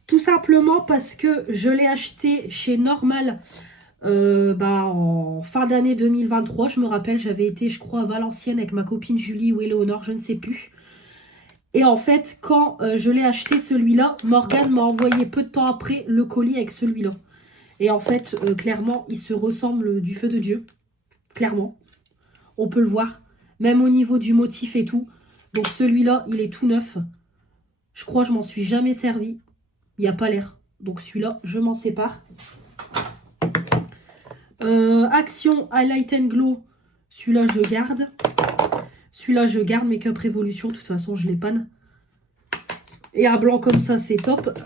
Tout simplement parce que je l'ai acheté chez Normal en fin d'année 2023. Je me rappelle, j'avais été, je crois, à Valenciennes avec ma copine Julie ou Éléonore, je ne sais plus. Et en fait, quand je l'ai acheté celui-là, Morgane m'a envoyé peu de temps après le colis avec celui-là. Et en fait, clairement, ils se ressemblent du feu de Dieu. Clairement. On peut le voir. Même au niveau du motif et tout. Donc celui-là, il est tout neuf. Je crois que je m'en suis jamais servi. Il n'y a pas l'air. Donc celui-là, je m'en sépare. Action Highlight and Glow. Celui-là, je garde. Celui-là, je garde. Make-up Révolution. De toute façon, je les panne. Et un blanc comme ça, c'est top.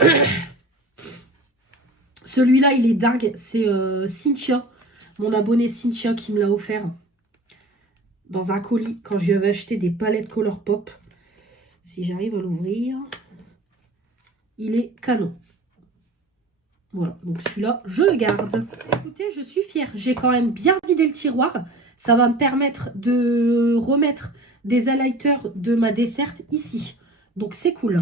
Celui-là, il est dingue. C'est Cynthia. Mon abonné Cynthia qui me l'a offert. Dans un colis. Quand je lui avais acheté des palettes Colourpop. Si j'arrive à l'ouvrir. Il est canon. Voilà, donc celui-là, je le garde. Écoutez, je suis fière. J'ai quand même bien vidé le tiroir. Ça va me permettre de remettre des highlighters de ma desserte ici. Donc, c'est cool.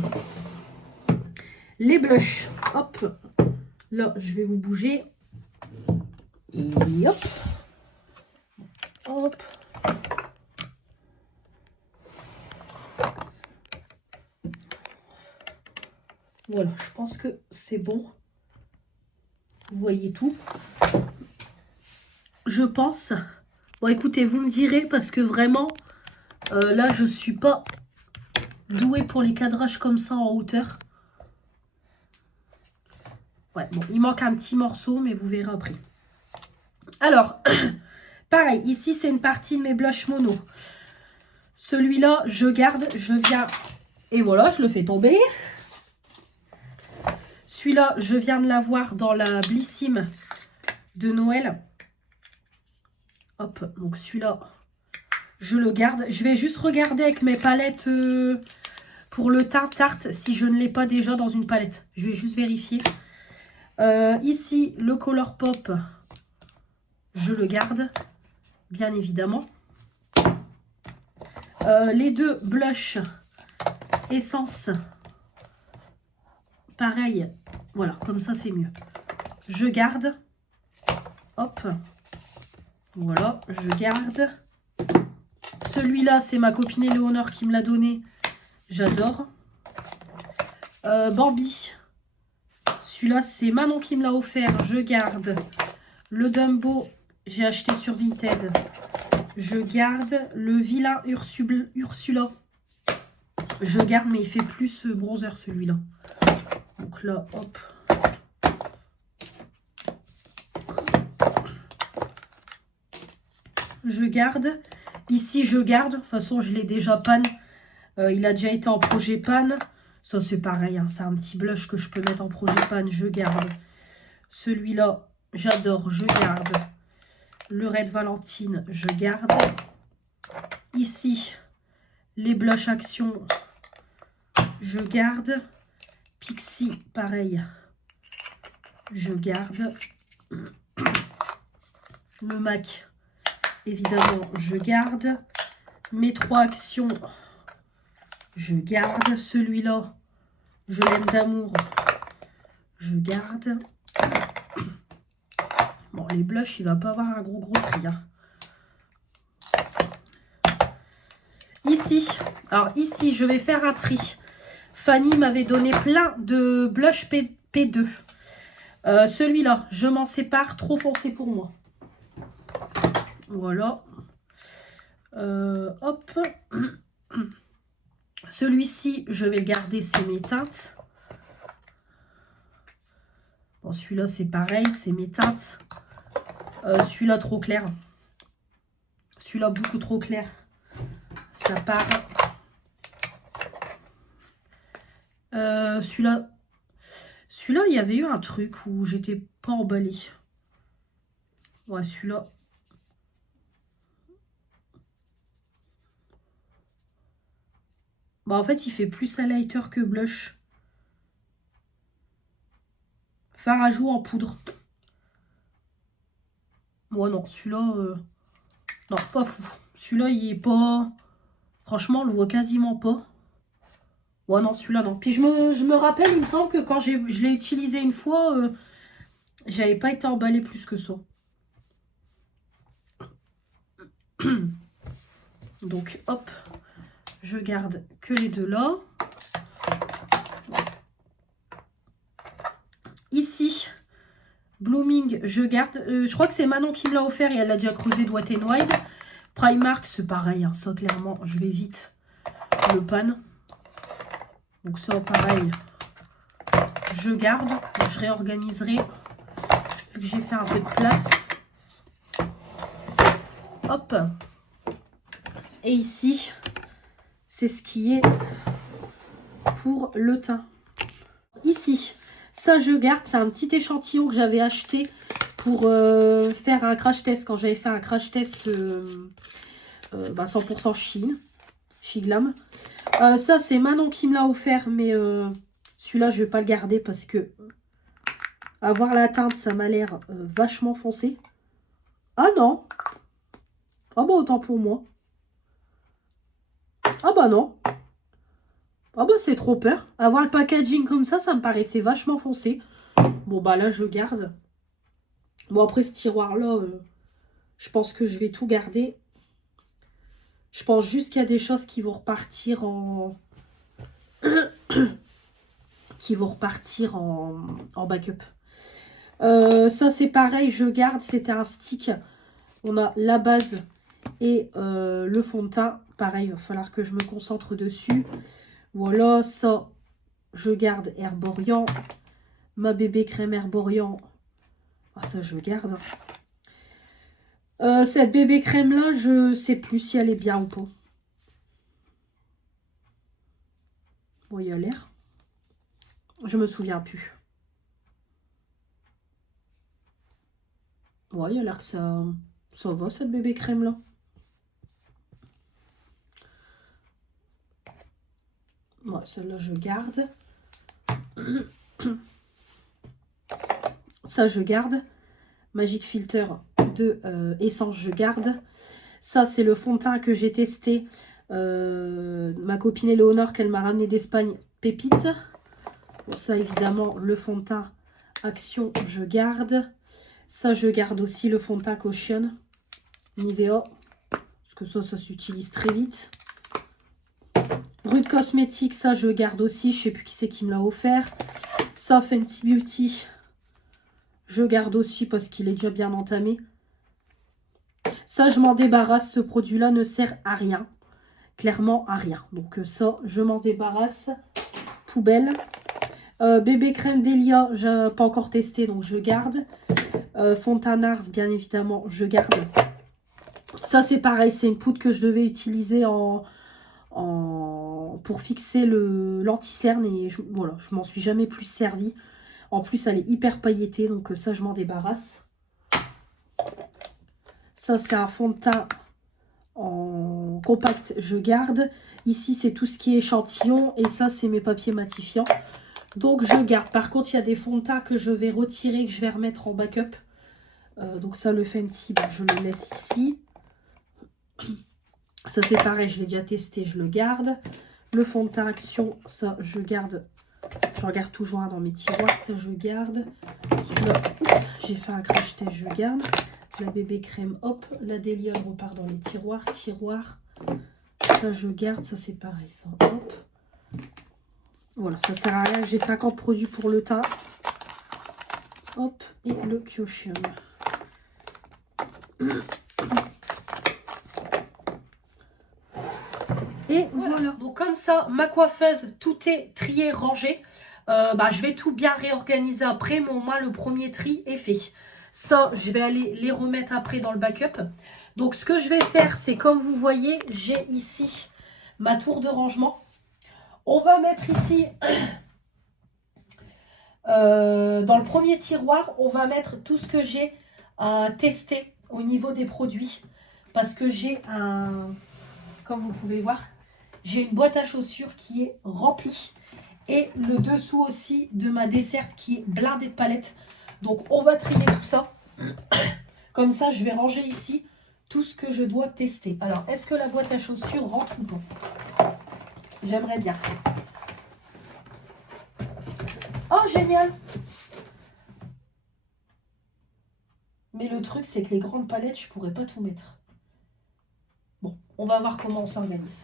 Les blushs. Hop. Là, je vais vous bouger. Et hop. Hop. Voilà, je pense que c'est bon. Vous voyez tout. Je pense. Bon, écoutez, vous me direz parce que vraiment, là, je suis pas douée pour les cadrages comme ça en hauteur. Ouais, bon, il manque un petit morceau, mais vous verrez après. Alors, pareil, ici, c'est une partie de mes blushs mono. Celui-là, je garde, je viens... Et voilà, je le fais tomber. Celui-là, je viens de l'avoir dans la Blissim de Noël. Hop, donc celui-là, je le garde. Je vais juste regarder avec mes palettes pour le teint Tarte si je ne l'ai pas déjà dans une palette. Je vais juste vérifier. Ici, le Colourpop, je le garde, bien évidemment. Les deux blushs Essence, pareil, voilà, comme ça c'est mieux. Je garde, hop, voilà, je garde. Celui-là, c'est ma copine Éléonore qui me l'a donné, j'adore. Bambi, celui-là, c'est Manon qui me l'a offert, je garde. Le Dumbo, j'ai acheté sur Vinted, je garde. Le vilain Ursula, je garde, mais il fait plus bronzer celui-là. Donc là, hop. Je garde. Ici, je garde. De toute façon, je l'ai déjà panne. Il a déjà été en projet panne. Ça, c'est pareil. Hein, c'est un petit blush que je peux mettre en projet panne. Je garde. Celui-là, j'adore. Je garde. Le Red Valentine, je garde. Ici, les blushs Action, je garde. Pixie, pareil. Je garde. Le MAC, évidemment, je garde. Mes 3 actions, je garde. Celui-là, je l'aime d'amour, je garde. Bon, les blushs, il va pas avoir un gros prix. Hein. Ici, alors ici, je vais faire un tri. Fanny m'avait donné plein de blush P2. Celui-là, je m'en sépare, trop foncé pour moi. Voilà. Hop. Celui-ci, je vais le garder, c'est mes teintes. Bon, celui-là, c'est pareil, c'est mes teintes. Celui-là, trop clair. Celui-là, beaucoup trop clair. Ça part. Celui-là, il y avait eu un truc où j'étais pas emballée. Ouais, celui-là. Bah, en fait, il fait plus highlighter que blush. Fard à joues en poudre. Moi, non, celui-là... Non, pas fou. Celui-là, il est pas... Franchement, on le voit quasiment pas. Ouais, non, celui-là, non. Puis je me rappelle, il me semble que quand je l'ai utilisé une fois, j'avais pas été emballée plus que ça. Donc, hop, je garde que les deux là. Ici, Blooming, je garde. Je crois que c'est Manon qui me l'a offert et elle l'a déjà creusé de Wet n Wild. Primark, c'est pareil, hein, ça clairement, je vais vite le pan. Donc ça, pareil, je garde. Je réorganiserai vu que j'ai fait un peu de place. Hop. Et ici, c'est ce qui est pour le teint. Ici, ça je garde. C'est un petit échantillon que j'avais acheté pour faire un crash test. Quand j'avais fait un crash test 100% Chine. Chiglam. Ça, c'est Manon qui me l'a offert. Mais celui-là, je vais pas le garder parce que avoir la teinte, ça m'a l'air vachement foncé. Ah non. Ah bah autant pour moi. Ah bah non. Ah bah c'est trop peur. Avoir le packaging comme ça me paraissait vachement foncé. Bon bah là je garde. Bon après ce tiroir là, je pense que je vais tout garder. Je pense juste qu'il y a des choses qui vont repartir en... en backup. Ça c'est pareil, je garde. C'était un stick. On a la base et le fond de teint. Pareil, il va falloir que je me concentre dessus. Voilà, ça, je garde Herborian. Ma bébé crème Herborian. Ah, ça, je garde. Cette bébé crème-là, je sais plus si elle est bien ou pas. Bon, il y a l'air. Je me souviens plus. Ouais, il y a l'air que ça va, cette bébé crème-là. Ouais, celle-là, je garde. Ça, je garde. Magic Filter de Essence, je garde. Ça, c'est le fond de teint que j'ai testé. Ma copine Éléonore, qu'elle m'a ramené d'Espagne, Pépite. Pour ça, évidemment, le fond de teint Action, je garde. Ça, je garde aussi le fond de teint Caution Nivea. Parce que ça s'utilise très vite. Rude Cosmétique, ça, je garde aussi. Je sais plus qui c'est qui me l'a offert. Ça, Fenty Beauty, je garde aussi parce qu'il est déjà bien entamé. Ça, je m'en débarrasse. Ce produit-là ne sert à rien. Clairement à rien. Donc ça, je m'en débarrasse. Poubelle. Bébé crème Delia, j'ai pas encore testé, donc je garde. Fontanars, bien évidemment, je garde. Ça, c'est pareil, c'est une poudre que je devais utiliser pour fixer l'anti-cerne. Et voilà, je m'en suis jamais plus servi. En plus, elle est hyper pailletée, donc ça, je m'en débarrasse. Ça, c'est un fond de teint en compact, je garde. Ici, c'est tout ce qui est échantillon. Et ça, c'est mes papiers matifiants. Donc, je garde. Par contre, il y a des fonds de teint que je vais retirer, que je vais remettre en backup. Donc, ça, le Fenty, ben, je le laisse ici. Ça, c'est pareil, je l'ai déjà testé, je le garde. Le fond de teint Action, ça, je garde. Je regarde toujours dans mes tiroirs, ça, je garde. Celui-là, oups, j'ai fait un crash test, je garde. La bébé crème, hop. La Delia, elle repart dans les tiroirs. Tiroir. Ça, je garde. Ça, c'est pareil, ça, hop. Voilà, ça sert à rien. J'ai 50 produits pour le teint. Hop, et le Kyoshun. Et voilà. Donc comme ça, ma coiffeuse, tout est trié, rangé. Je vais tout bien réorganiser après, mais au moins le premier tri est fait. Ça, je vais aller les remettre après dans le backup. Donc ce que je vais faire, c'est comme vous voyez, j'ai ici ma tour de rangement. On va mettre ici, dans le premier tiroir, on va mettre tout ce que j'ai testé au niveau des produits. Parce que j'ai comme vous pouvez voir, j'ai une boîte à chaussures qui est remplie. Et le dessous aussi de ma desserte qui est blindée de palettes. Donc on va trier tout ça. Comme ça, je vais ranger ici tout ce que je dois tester. Alors, est-ce que la boîte à chaussures rentre ou pas? J'aimerais bien. Oh, génial! Mais le truc, c'est que les grandes palettes, je pourrais pas tout mettre. Bon, on va voir comment on s'organise.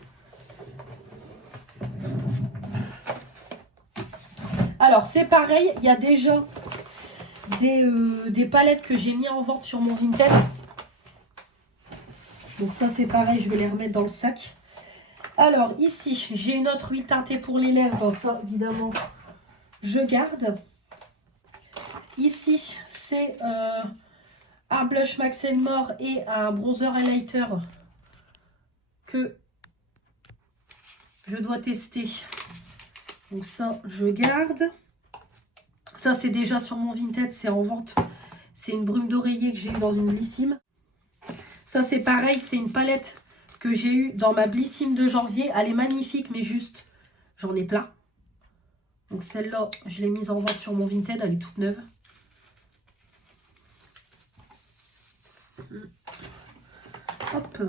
Alors, c'est pareil, il y a déjà des palettes que j'ai mis en vente sur mon Vinted. Donc ça, c'est pareil, je vais les remettre dans le sac. Alors, ici, j'ai une autre huile teintée pour les lèvres. Dans ça, évidemment, je garde. Ici, c'est un blush Max More et un bronzer highlighter que je dois tester. Donc ça, je garde. Ça, c'est déjà sur mon Vinted, c'est en vente. C'est une brume d'oreiller que j'ai eu dans une Blissim. Ça, c'est pareil, c'est une palette que j'ai eue dans ma Blissim de janvier. Elle est magnifique, mais juste, j'en ai plein. Donc celle-là, je l'ai mise en vente sur mon Vinted, elle est toute neuve. Hop.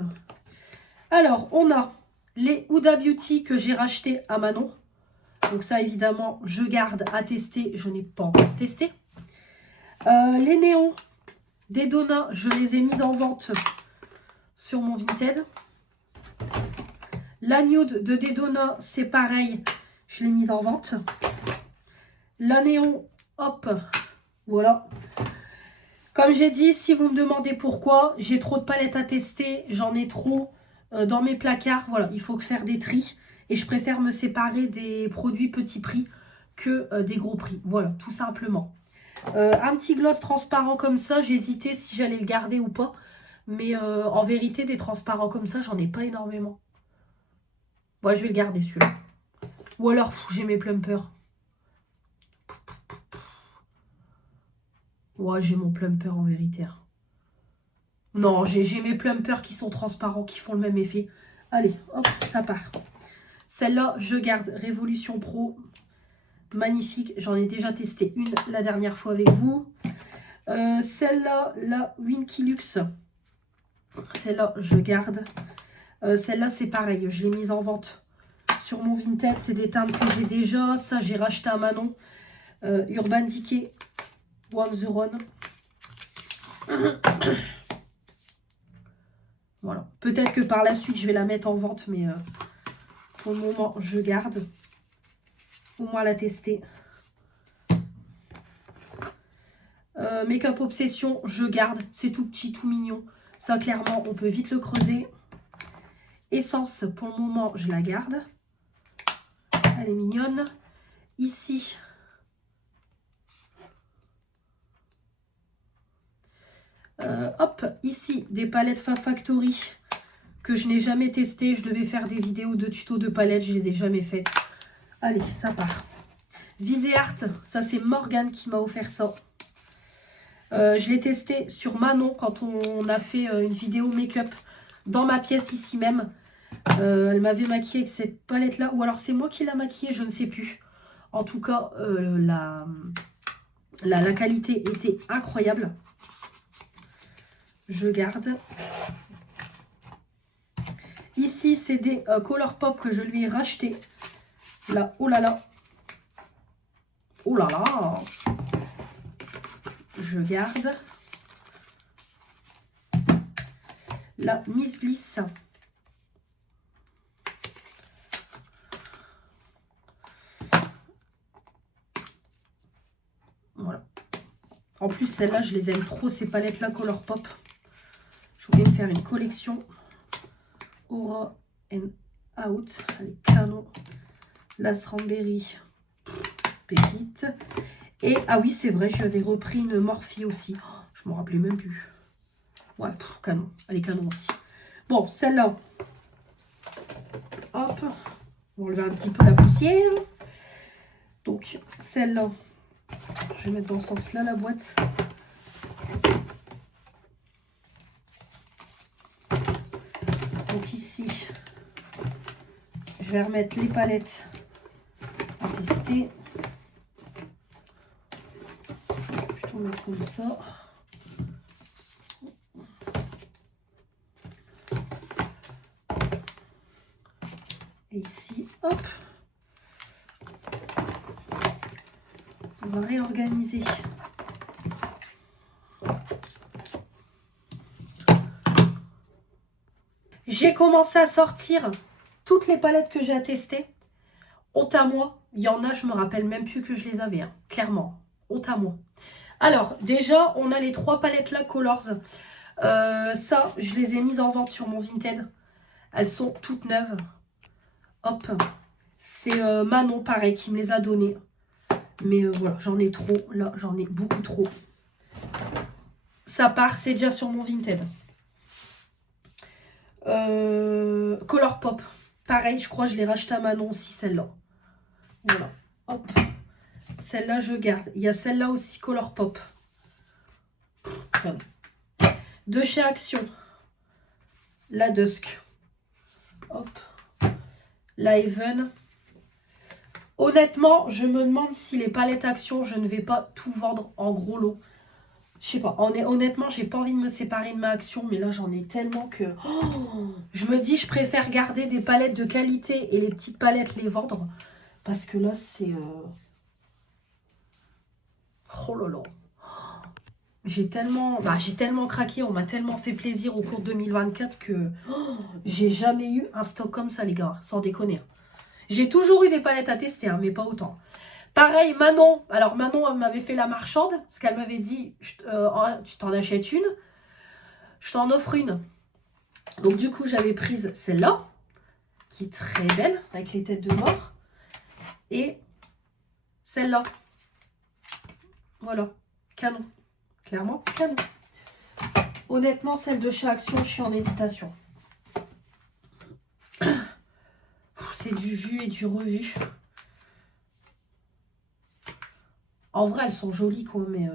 Alors, on a les Huda Beauty que j'ai racheté à Manon. Donc ça, évidemment, je garde à tester. Je n'ai pas encore testé. Les néons des Donna, je les ai mis en vente sur mon Vinted. La nude de Dedonna, c'est pareil. Je l'ai mise en vente. La néon, hop, voilà. Comme j'ai dit, si vous me demandez pourquoi, j'ai trop de palettes à tester. J'en ai trop dans mes placards. Voilà, il faut faire des tris. Et je préfère me séparer des produits petits prix que des gros prix. Voilà, tout simplement. Un petit gloss transparent comme ça, j'hésitais si j'allais le garder ou pas. Mais en vérité, des transparents comme ça, j'en ai pas énormément. Moi, je vais le garder celui-là. Ou alors, j'ai mes plumpers. Ouais, j'ai mon plumper en vérité. Non, j'ai mes plumpers qui sont transparents, qui font le même effet. Allez, hop, ça part. Celle-là, je garde. Révolution Pro. Magnifique. J'en ai déjà testé une la dernière fois avec vous. Celle-là, la Winky Luxe. Celle-là, je garde. Celle-là, c'est pareil. Je l'ai mise en vente sur mon Vinted. C'est des teintes que j'ai déjà. Ça, j'ai racheté à Manon. Urban Decay One The Run. Voilà. Peut-être que par la suite, je vais la mettre en vente. Mais pour le moment, je garde. Au moins la tester. Make-up Obsession, je garde. C'est tout petit, tout mignon. Ça, clairement, on peut vite le creuser. Essence, pour le moment, je la garde. Elle est mignonne. Ici, hop, ici, des palettes Fab Factory que je n'ai jamais testées. Je devais faire des vidéos de tutos de palettes, je les ai jamais faites. Allez, ça part. Viseart, ça c'est Morgane qui m'a offert ça. Je l'ai testé sur Manon quand on a fait une vidéo make-up dans ma pièce ici même. Elle m'avait maquillée avec cette palette là, ou alors c'est moi qui l'a maquillée, je ne sais plus. En tout cas, la qualité était incroyable. Je garde. Ici, c'est des Colourpop que je lui ai racheté. Là, oh là là. Oh là là. Je garde. La Miss Bliss. Voilà. En plus, celles-là, je les aime trop, ces palettes-là Colourpop. Je voulais me faire une collection Aura and Out. Allez, canon. La Strawberry. Pépite. Et, ah oui, c'est vrai, j'avais repris une Morphe aussi. Oh, je ne me rappelais même plus. Ouais, canon. Elle est canon aussi. Bon, celle-là. Hop. On va enlever un petit peu la poussière. Donc, celle-là. Je vais mettre dans ce sens-là la boîte. Donc ici, je vais remettre les palettes à tester. Je vais plutôt mettre comme ça. Et ici, hop. On va réorganiser. J'ai commencé à sortir toutes les palettes que j'ai à tester. Honte à moi. Il y en a, je me rappelle même plus que je les avais. Hein. Clairement. Honte à moi. Alors, déjà, on a les 3 palettes là, Colors. Ça, je les ai mises en vente sur mon Vinted. Elles sont toutes neuves. Hop. C'est Manon, pareil, qui me les a données. Mais voilà, j'en ai trop. Là, j'en ai beaucoup trop. Ça part, c'est déjà sur mon Vinted. Colourpop. Pareil, je crois que je l'ai racheté à Manon aussi, celle-là. Voilà. Hop. Celle-là, je garde. Il y a celle-là aussi, Colourpop. De chez Action. La Dusk. Hop. La Even. Honnêtement, je me demande si les palettes Action, je ne vais pas tout vendre en gros lot. Je sais pas, honnêtement, j'ai pas envie de me séparer de ma Action, mais là, j'en ai tellement que... Oh, je me dis, je préfère garder des palettes de qualité et les petites palettes, les vendre. Parce que là, c'est... Oh là là. J'ai tellement craqué, on m'a tellement fait plaisir au cours 2024 que j'ai jamais eu un stock comme ça, les gars, sans déconner. J'ai toujours eu des palettes à tester, hein, mais pas autant. Pareil, Manon. Alors, Manon, elle m'avait fait la marchande, parce qu'elle m'avait dit, tu t'en achètes une, je t'en offre une. Donc, du coup, j'avais prise celle-là, qui est très belle, avec les têtes de mort. Et celle-là. Voilà, canon. Clairement, canon. Honnêtement, celle de chez Action, je suis en hésitation. C'est du vu et du revu. En vrai, elles sont jolies, quoi, mais...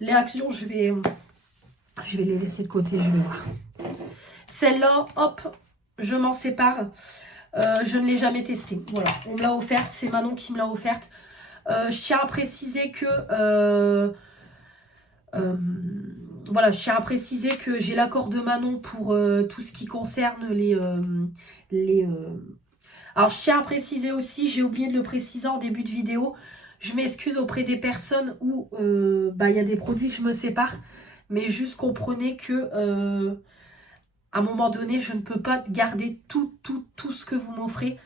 les Actions, je vais les laisser de côté, je vais voir. Celle-là, hop, je m'en sépare. Je ne l'ai jamais testée. Voilà, on me l'a offerte, c'est Manon qui me l'a offerte. Je tiens à préciser que... voilà, je tiens à préciser que j'ai l'accord de Manon pour tout ce qui concerne les... Alors, je tiens à préciser aussi, j'ai oublié de le préciser en début de vidéo, je m'excuse auprès des personnes où il y a des produits que je me sépare, mais juste comprenez que à un moment donné, je ne peux pas garder tout ce que vous m'offrez.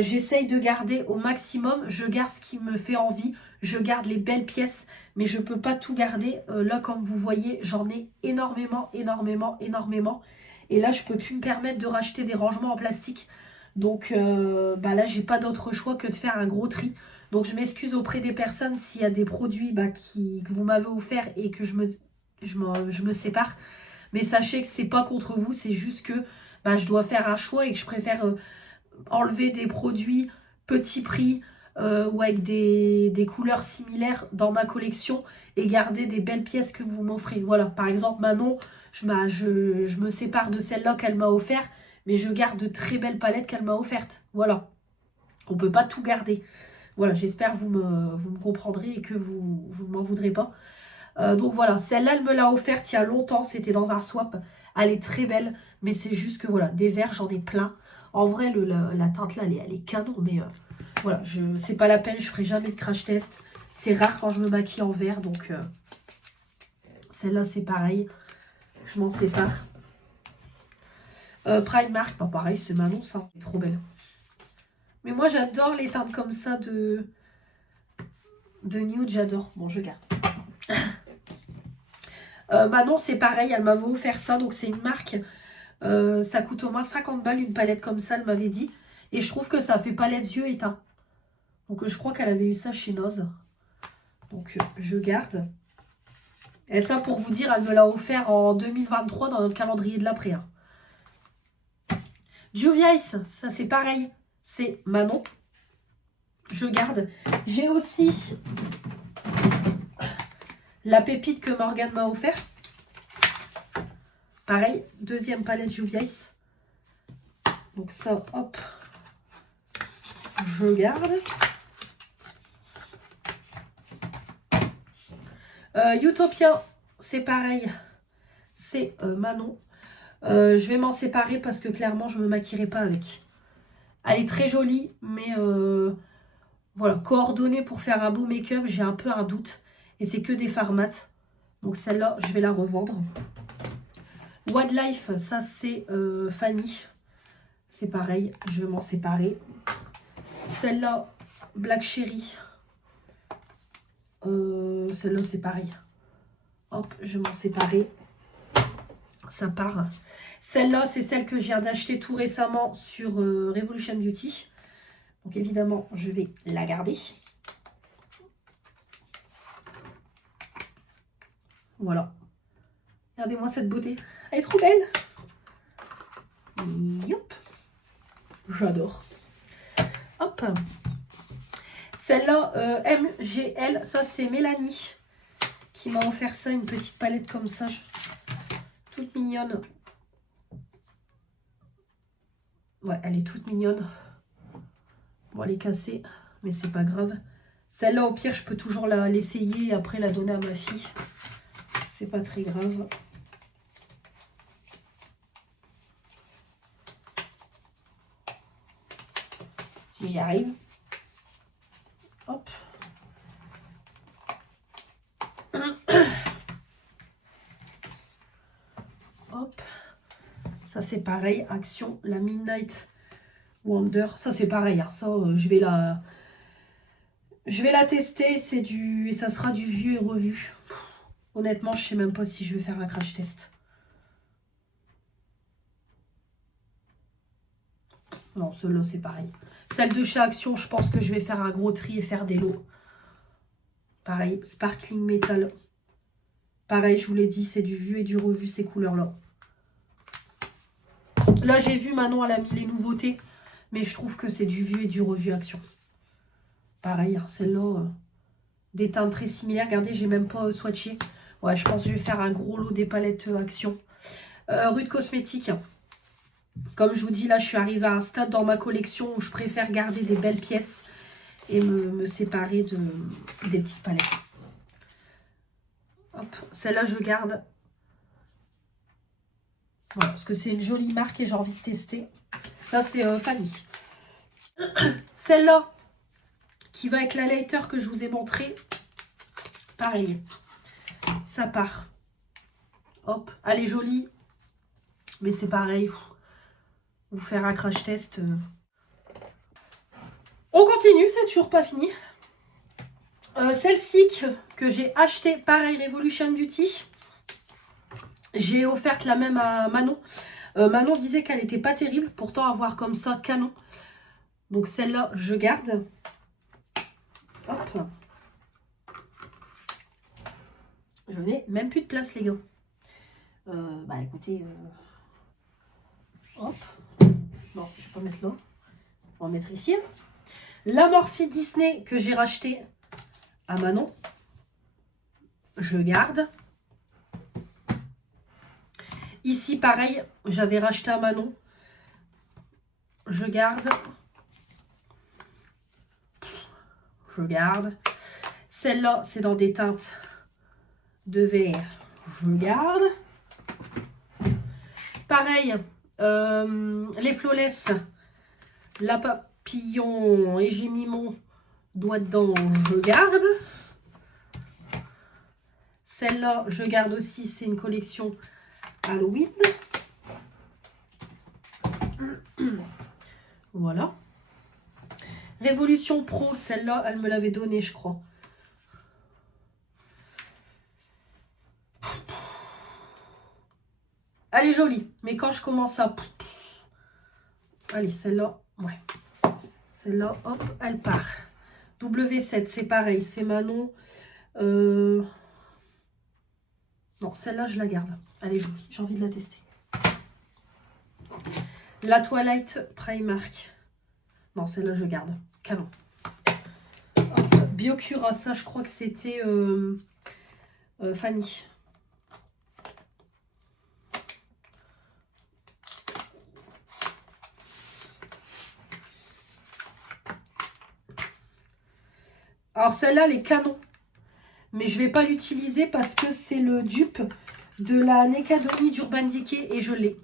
J'essaye de garder au maximum. Je garde ce qui me fait envie. Je garde les belles pièces. Mais je ne peux pas tout garder. Là, comme vous voyez, j'en ai énormément, énormément, énormément. Et là, je ne peux plus me permettre de racheter des rangements en plastique. Donc là, j'ai pas d'autre choix que de faire un gros tri. Donc je m'excuse auprès des personnes s'il y a des produits que vous m'avez offerts et que je me sépare. Mais sachez que c'est pas contre vous, c'est juste que je dois faire un choix et que je préfère enlever des produits petit prix ou avec des couleurs similaires dans ma collection et garder des belles pièces que vous m'offrez. Voilà, par exemple Manon, je me sépare de celle-là qu'elle m'a offert, mais je garde de très belles palettes qu'elle m'a offertes. Voilà, on peut pas tout garder. Voilà, j'espère que vous me comprendrez et que vous ne m'en voudrez pas. Donc voilà, celle-là, elle me l'a offerte il y a longtemps. C'était dans un swap. Elle est très belle, mais c'est juste que voilà, des verres, j'en ai plein. En vrai, la teinte là, elle est canon, mais voilà, c'est pas la peine. Je ferai jamais de crash test. C'est rare quand je me maquille en vert, donc celle-là, c'est pareil. Je m'en sépare. Primark, pas pareil, c'est Manon, ça. Elle est trop belle. Mais moi, j'adore les teintes comme ça de nude, j'adore. Bon, je garde. Manon, c'est pareil, elle m'avait offert ça. Donc, c'est une marque. Ça coûte au moins 50 balles, une palette comme ça, elle m'avait dit. Et je trouve que ça fait palette yeux éteints. Donc, je crois qu'elle avait eu ça chez Noz. Donc, je garde. Et ça, pour vous dire, elle me l'a offert en 2023 dans notre calendrier de l'après. Hein. Juvia's, ça, c'est pareil. C'est Manon. Je garde. J'ai aussi la pépite que Morgane m'a offert. Pareil, deuxième palette Juvia's. Donc ça, hop, je garde. Utopia, c'est pareil. C'est Manon. Je vais m'en séparer parce que clairement, je ne me maquillerai pas avec. Elle est très jolie, mais voilà, coordonnée pour faire un beau make-up, j'ai un peu un doute. Et c'est que des fards mat. Donc celle-là, je vais la revendre. Wildlife, ça c'est Fanny. C'est pareil, je vais m'en séparer. Celle-là, Black Cherry. Celle-là, c'est pareil. Hop, je vais m'en séparer. Ça part. Celle-là, c'est celle que je viens d'acheter tout récemment sur Revolution Beauty. Donc évidemment, je vais la garder. Voilà. Regardez-moi cette beauté. Elle est trop belle. Yop. J'adore. Hop. Celle-là, MGL, ça c'est Mélanie qui m'a offert ça, une petite palette comme ça. Toute mignonne. Ouais, elle est toute mignonne. Bon, elle est cassée, mais c'est pas grave. Celle-là, au pire, je peux toujours l'essayer et après la donner à ma fille. C'est pas très grave. Si j'y arrive. Hop. Hop. Ça, c'est pareil. Action, la Midnight Wonder. Ça, c'est pareil. Hein. Ça, je vais la tester. Et ça sera du vieux et revu. Honnêtement, je sais même pas si je vais faire un crash test. Non, celle-là, c'est pareil. Celle de chez Action, je pense que je vais faire un gros tri et faire des lots. Pareil, Sparkling Metal. Pareil, je vous l'ai dit, c'est du vu et du revu, ces couleurs-là. Là, j'ai vu, Manon, elle a mis les nouveautés. Mais je trouve que c'est du vu et du revu Action. Pareil, hein, celle-là, des teintes très similaires. Regardez, j'ai même pas swatché. Ouais, je pense que je vais faire un gros lot des palettes Action. Rude Cosmétique. Comme je vous dis, là, je suis arrivée à un stade dans ma collection où je préfère garder des belles pièces et me séparer des petites palettes. Hop, celle-là, je garde. Voilà, parce que c'est une jolie marque et j'ai envie de tester. Ça, c'est Fanny. Celle-là, qui va avec la lighter que je vous ai montré. Pareil. Ça part. Hop, elle est jolie. Mais c'est pareil. Vous faire un crash test. On continue, c'est toujours pas fini. Celle-ci que j'ai achetée, pareil, Revolution Beauty. J'ai offerte la même à Manon. Manon disait qu'elle n'était pas terrible, pourtant avoir comme ça, canon. Donc celle-là, je garde. Hop. Je n'ai même plus de place, les gars. Bah écoutez, hop. Bon, je vais pas mettre là. On va mettre ici. La Morphe Disney que j'ai racheté à Manon. Je garde. Ici, pareil, j'avais racheté à Manon. Je garde. Je garde. Celle-là, c'est dans des teintes de vert. Je garde. Pareil, les Flawless, la papillon et j'ai mis mon doigt dedans, je garde. Celle-là, je garde aussi, c'est une collection Halloween. Voilà. Révolution Pro, celle-là, elle me l'avait donnée, je crois. Elle est jolie, mais quand je commence à... Allez, celle-là, ouais. Celle-là, hop, elle part. W7, c'est pareil, c'est Manon. Non, celle-là, je la garde. Elle est jolie, j'ai envie de la tester. La Twilight Primark. Non, celle-là, je garde. Canon. Hop, Biocura, ça, je crois que c'était Fanny. Alors celle-là, elle est canon. Mais je ne vais pas l'utiliser parce que c'est le dupe de la Necadoni d'Urban Decay et je l'ai.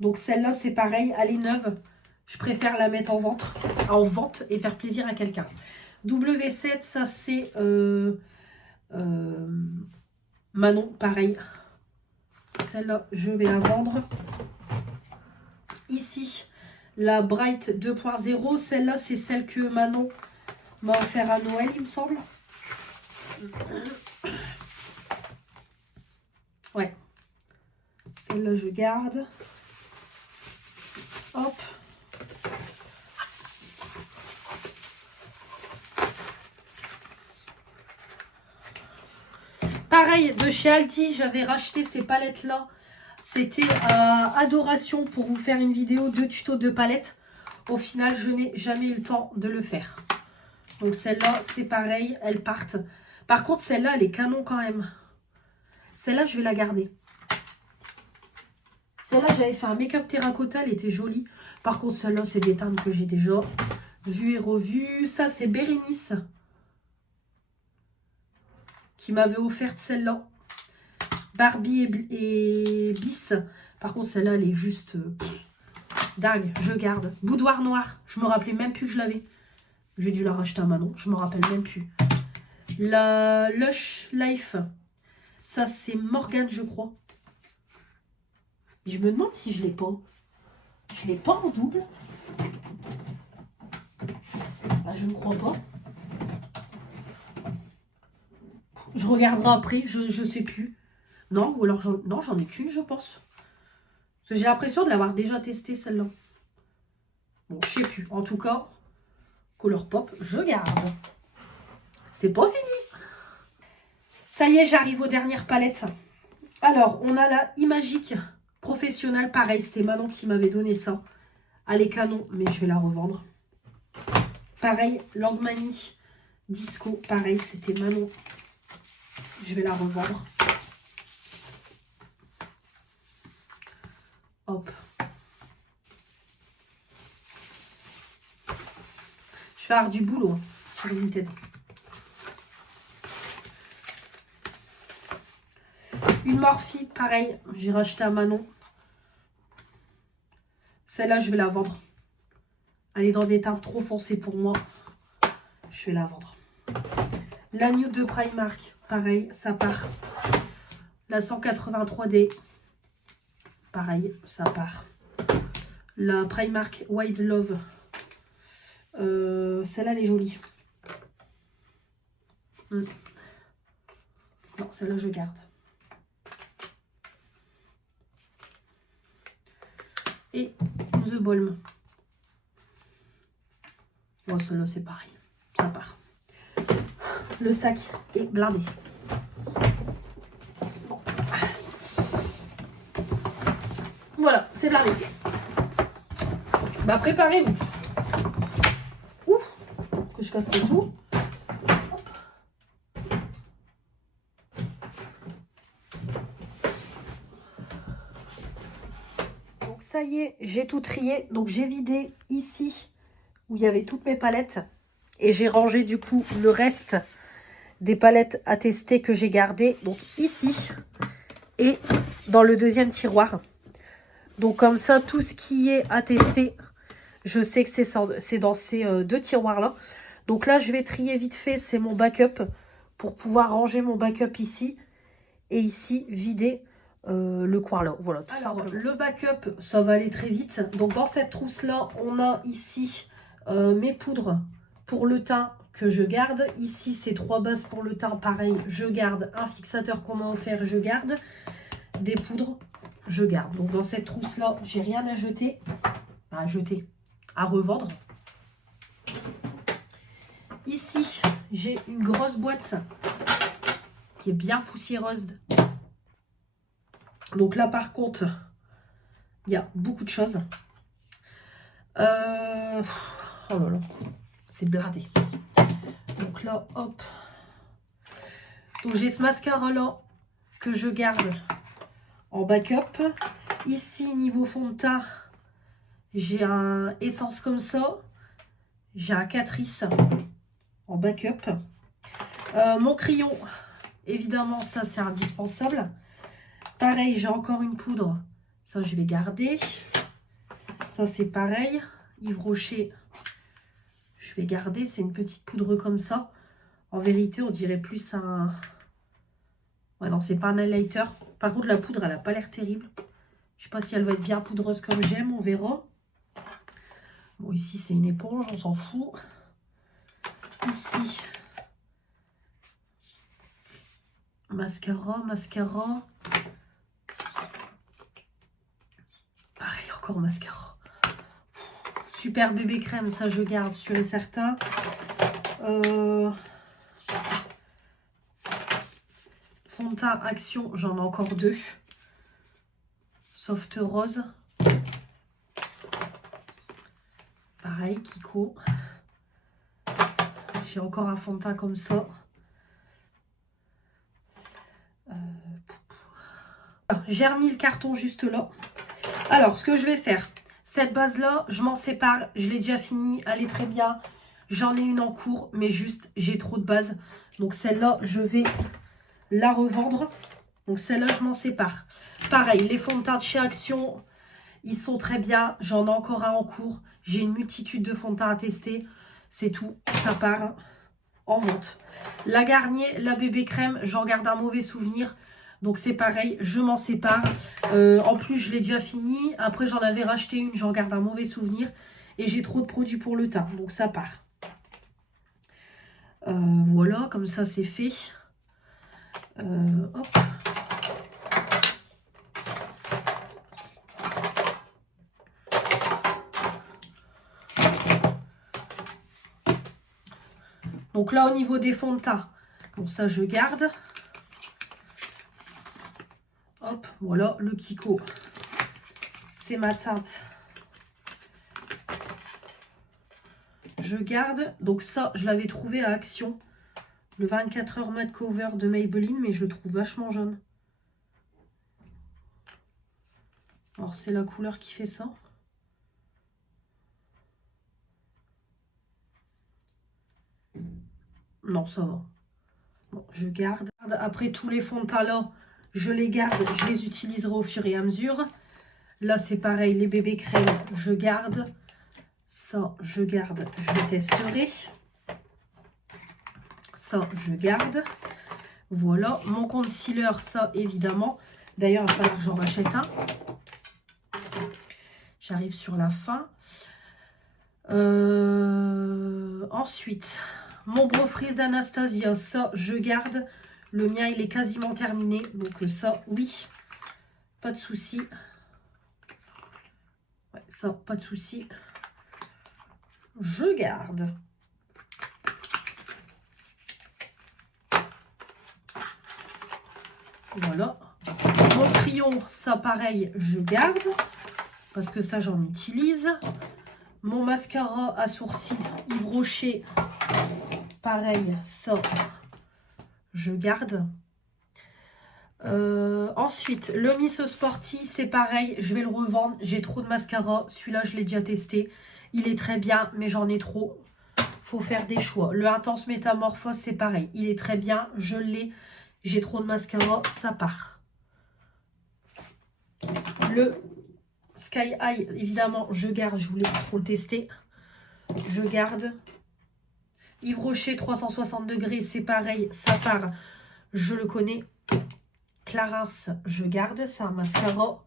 Donc celle-là, c'est pareil, elle est neuve. Je préfère la mettre en vente et faire plaisir à quelqu'un. W7, ça c'est Manon, pareil. Celle-là, je vais la vendre. Ici, la Bright 2.0. Celle-là, c'est celle que Manon m'a offert à Noël, il me semble. Ouais. Celle-là, je garde. Hop. Pareil, de chez Aldi, j'avais racheté ces palettes-là. C'était Adoration pour vous faire une vidéo de tuto de palettes. Au final, je n'ai jamais eu le temps de le faire. Donc celle-là, c'est pareil, elles partent. Par contre, celle-là, elle est canon quand même. Celle-là, je vais la garder. Celle-là, j'avais fait un make-up terracotta, elle était jolie. Par contre, celle-là, c'est des teintes que j'ai déjà vues et revues. Ça, c'est Bérénice qui m'avait offert celle-là. Barbie et Bis. Par contre, celle-là, elle est juste dingue. Je garde. Boudoir noir. Je me rappelais même plus que je l'avais. J'ai dû la racheter à Manon. Je me rappelle même plus. La Lush Life. Ça, c'est Morgane, je crois. Je me demande si je l'ai pas. Je l'ai pas en double. Ah, je ne crois pas. Je regarderai après. Je sais plus. Non, ou alors j'en ai qu'une, je pense. Parce que j'ai l'impression de l'avoir déjà testée, celle-là. Bon, je sais plus. En tout cas, Colourpop, je garde. C'est pas fini. Ça y est, j'arrive aux dernières palettes. Alors, on a la Imagique Professionnelle. Pareil, c'était Manon qui m'avait donné ça. Elle est canon, mais je vais la revendre. Pareil, Langmany Disco. Pareil, c'était Manon. Je vais la revendre. Hop. Je vais avoir du boulot hein, sur Vinted. Une Morphe, pareil, j'ai racheté à Manon. Celle-là, je vais la vendre. Elle est dans des teintes trop foncées pour moi. Je vais la vendre. La Nude de Primark, pareil, ça part. La 183D, pareil, ça part. La Primark Wild Love, Celle-là, elle est jolie. Non, celle-là, je garde. Et The Balm. Bon, celle-là, c'est pareil. Ça part. Le sac est blindé. Bon. Voilà, c'est blindé. Bah, préparez-vous. Ouf, que je casse pas tout. Donc ça y est, j'ai tout trié. Donc j'ai vidé ici où il y avait toutes mes palettes. Et j'ai rangé du coup le reste des palettes à tester que j'ai gardées. Donc ici et dans le deuxième tiroir. Donc comme ça, tout ce qui est à tester, je sais que c'est dans ces deux tiroirs-là. Donc là, je vais trier vite fait, c'est mon backup. Pour pouvoir ranger mon backup ici. Et ici, vider le coin là. Voilà, tout simplement. Le backup, ça va aller très vite. Donc dans cette trousse-là, on a ici mes poudres pour le teint que je garde. Ici, c'est 3 bases pour le teint. Pareil, je garde. Un fixateur qu'on m'a offert, je garde. Des poudres, je garde. Donc dans cette trousse-là, j'ai rien à jeter. À revendre. Ici, j'ai une grosse boîte qui est bien poussiéreuse. Donc là, par contre, il y a beaucoup de choses. Oh là là, c'est blindé. Donc là, hop. Donc j'ai ce mascara-là que je garde en backup. Ici, niveau fond de teint, j'ai un essence comme ça. J'ai un Catrice en backup. Mon crayon, évidemment, ça c'est indispensable. Pareil, j'ai encore une poudre. Ça, je vais garder. Ça, c'est pareil. Yves Rocher, je vais garder. C'est une petite poudre comme ça. En vérité, on dirait plus un... Ouais, non, c'est pas un highlighter. Par contre, la poudre, elle n'a pas l'air terrible. Je sais pas si elle va être bien poudreuse comme j'aime. On verra. Bon, ici, c'est une éponge. On s'en fout. Ici, mascara. Pareil, encore mascara. Super bébé crème, ça je garde, sûr et certain. Fond de teint Action, j'en ai encore 2. Soft rose. Pareil, Kiko. J'ai encore un fond de teint comme ça. J'ai remis le carton juste là. Alors, ce que je vais faire, cette base-là, je m'en sépare. Je l'ai déjà fini, elle est très bien. J'en ai une en cours, mais juste, j'ai trop de bases. Donc, celle-là, je vais la revendre. Donc, celle-là, je m'en sépare. Pareil, les fonds de teint de chez Action, ils sont très bien. J'en ai encore un en cours. J'ai une multitude de fonds de teint à tester. C'est tout, ça part en vente. La Garnier, la bébé crème, j'en garde un mauvais souvenir. Donc c'est pareil, je m'en sépare. En plus, je l'ai déjà fini. Après, j'en avais racheté une, j'en garde un mauvais souvenir. Et j'ai trop de produits pour le teint, donc ça part. Voilà, comme ça c'est fait. Hop. Donc là, au niveau des fonds de teint, bon, ça je garde. Hop, voilà, le Kiko, c'est ma teinte. Je garde. Donc ça, je l'avais trouvé à Action. Le 24 heures matte cover de Maybelline, mais je le trouve vachement jaune. Alors, c'est la couleur qui fait ça. Non, ça va. Bon, je garde. Après, tous les fonds de teint là, je les garde. Je les utiliserai au fur et à mesure. Là, c'est pareil. Les bébés crèmes, je garde. Ça, je garde. Je testerai. Ça, je garde. Voilà. Mon concealer, ça, évidemment. D'ailleurs, il va falloir que j'en rachète un. J'arrive sur la fin. Ensuite, mon Brow Freeze d'Anastasia, ça je garde. Le mien il est quasiment terminé, donc ça oui, pas de souci. Ouais, ça pas de souci, je garde. Voilà. Mon crayon, ça pareil, je garde parce que ça j'en utilise. Mon mascara à sourcils Yves Rocher, pareil, ça je garde. Ensuite, le Miss Sporty, c'est pareil, je vais le revendre. J'ai trop de mascara, celui-là je l'ai déjà testé. Il est très bien, mais j'en ai trop. Faut faire des choix. Le Intense Métamorphose, c'est pareil. Il est très bien, je l'ai. J'ai trop de mascara, ça part. Le Sky High, évidemment, je garde. Je voulais trop le tester. Je garde. Yves Rocher 360 degrés, c'est pareil, ça part. Je le connais. Clarins, je garde. C'est un mascara.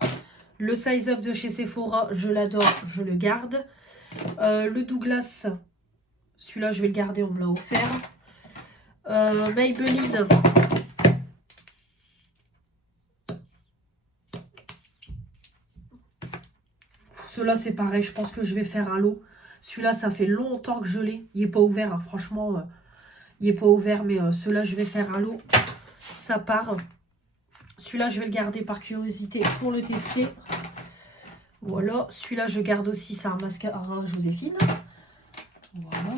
Le Size Up de chez Sephora, je l'adore, je le garde. Le Douglas, celui-là, je vais le garder, on me l'a offert. Maybelline. Ceux-là, c'est pareil, je pense que je vais faire un lot. Celui-là, ça fait longtemps que je l'ai. Il n'est pas ouvert, hein. Franchement, il n'est pas ouvert, mais ceux-là, je vais faire un lot. Ça part. Celui-là, je vais le garder par curiosité pour le tester. Voilà, celui-là, je garde aussi, c'est un mascara Joséphine. Voilà.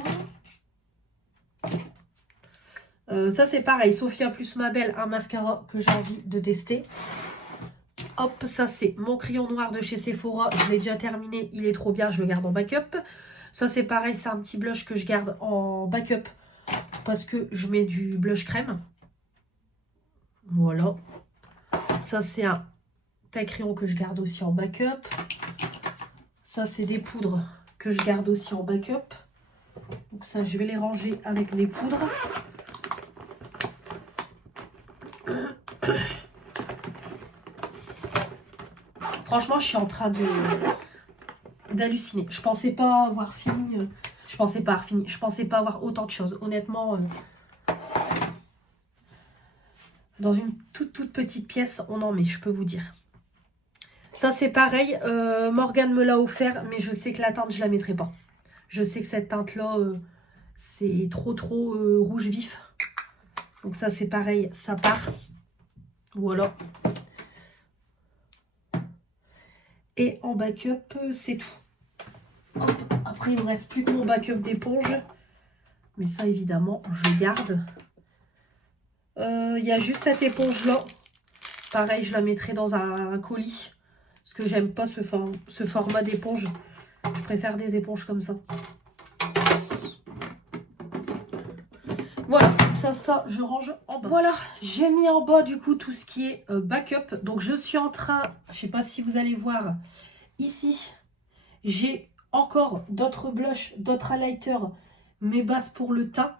Ça, c'est pareil, Sophia plus ma belle, un mascara que j'ai envie de tester. Hop, ça c'est mon crayon noir de chez Sephora. Je l'ai déjà terminé, il est trop bien, je le garde en backup. Ça c'est pareil, c'est un petit blush que je garde en backup parce que je mets du blush crème. Voilà. Ça c'est un taille crayon que je garde aussi en backup. Ça c'est des poudres que je garde aussi en backup. Donc ça je vais les ranger avec mes poudres. Franchement, je suis en train d'halluciner. Je pensais pas avoir fini. Je pensais pas avoir autant de choses. Honnêtement, dans une toute petite pièce, on en met, je peux vous dire. Ça, c'est pareil. Morgane me l'a offert, mais je sais que la teinte, je la mettrai pas. Je sais que cette teinte-là, c'est trop rouge vif. Donc ça, c'est pareil, ça part. Voilà. Et en backup, c'est tout. Hop. Après, il ne me reste plus que mon backup d'éponge. Mais ça, évidemment, je garde. Il y a juste cette éponge-là. Pareil, je la mettrai dans un colis. Parce que j'aime pas ce format d'éponge. Je préfère des éponges comme ça. Voilà, ça, je range en bas. Voilà, j'ai mis en bas du coup tout ce qui est backup. Donc je suis en train, je sais pas si vous allez voir, ici, j'ai encore d'autres blushs, d'autres highlighters, mes bases pour le teint.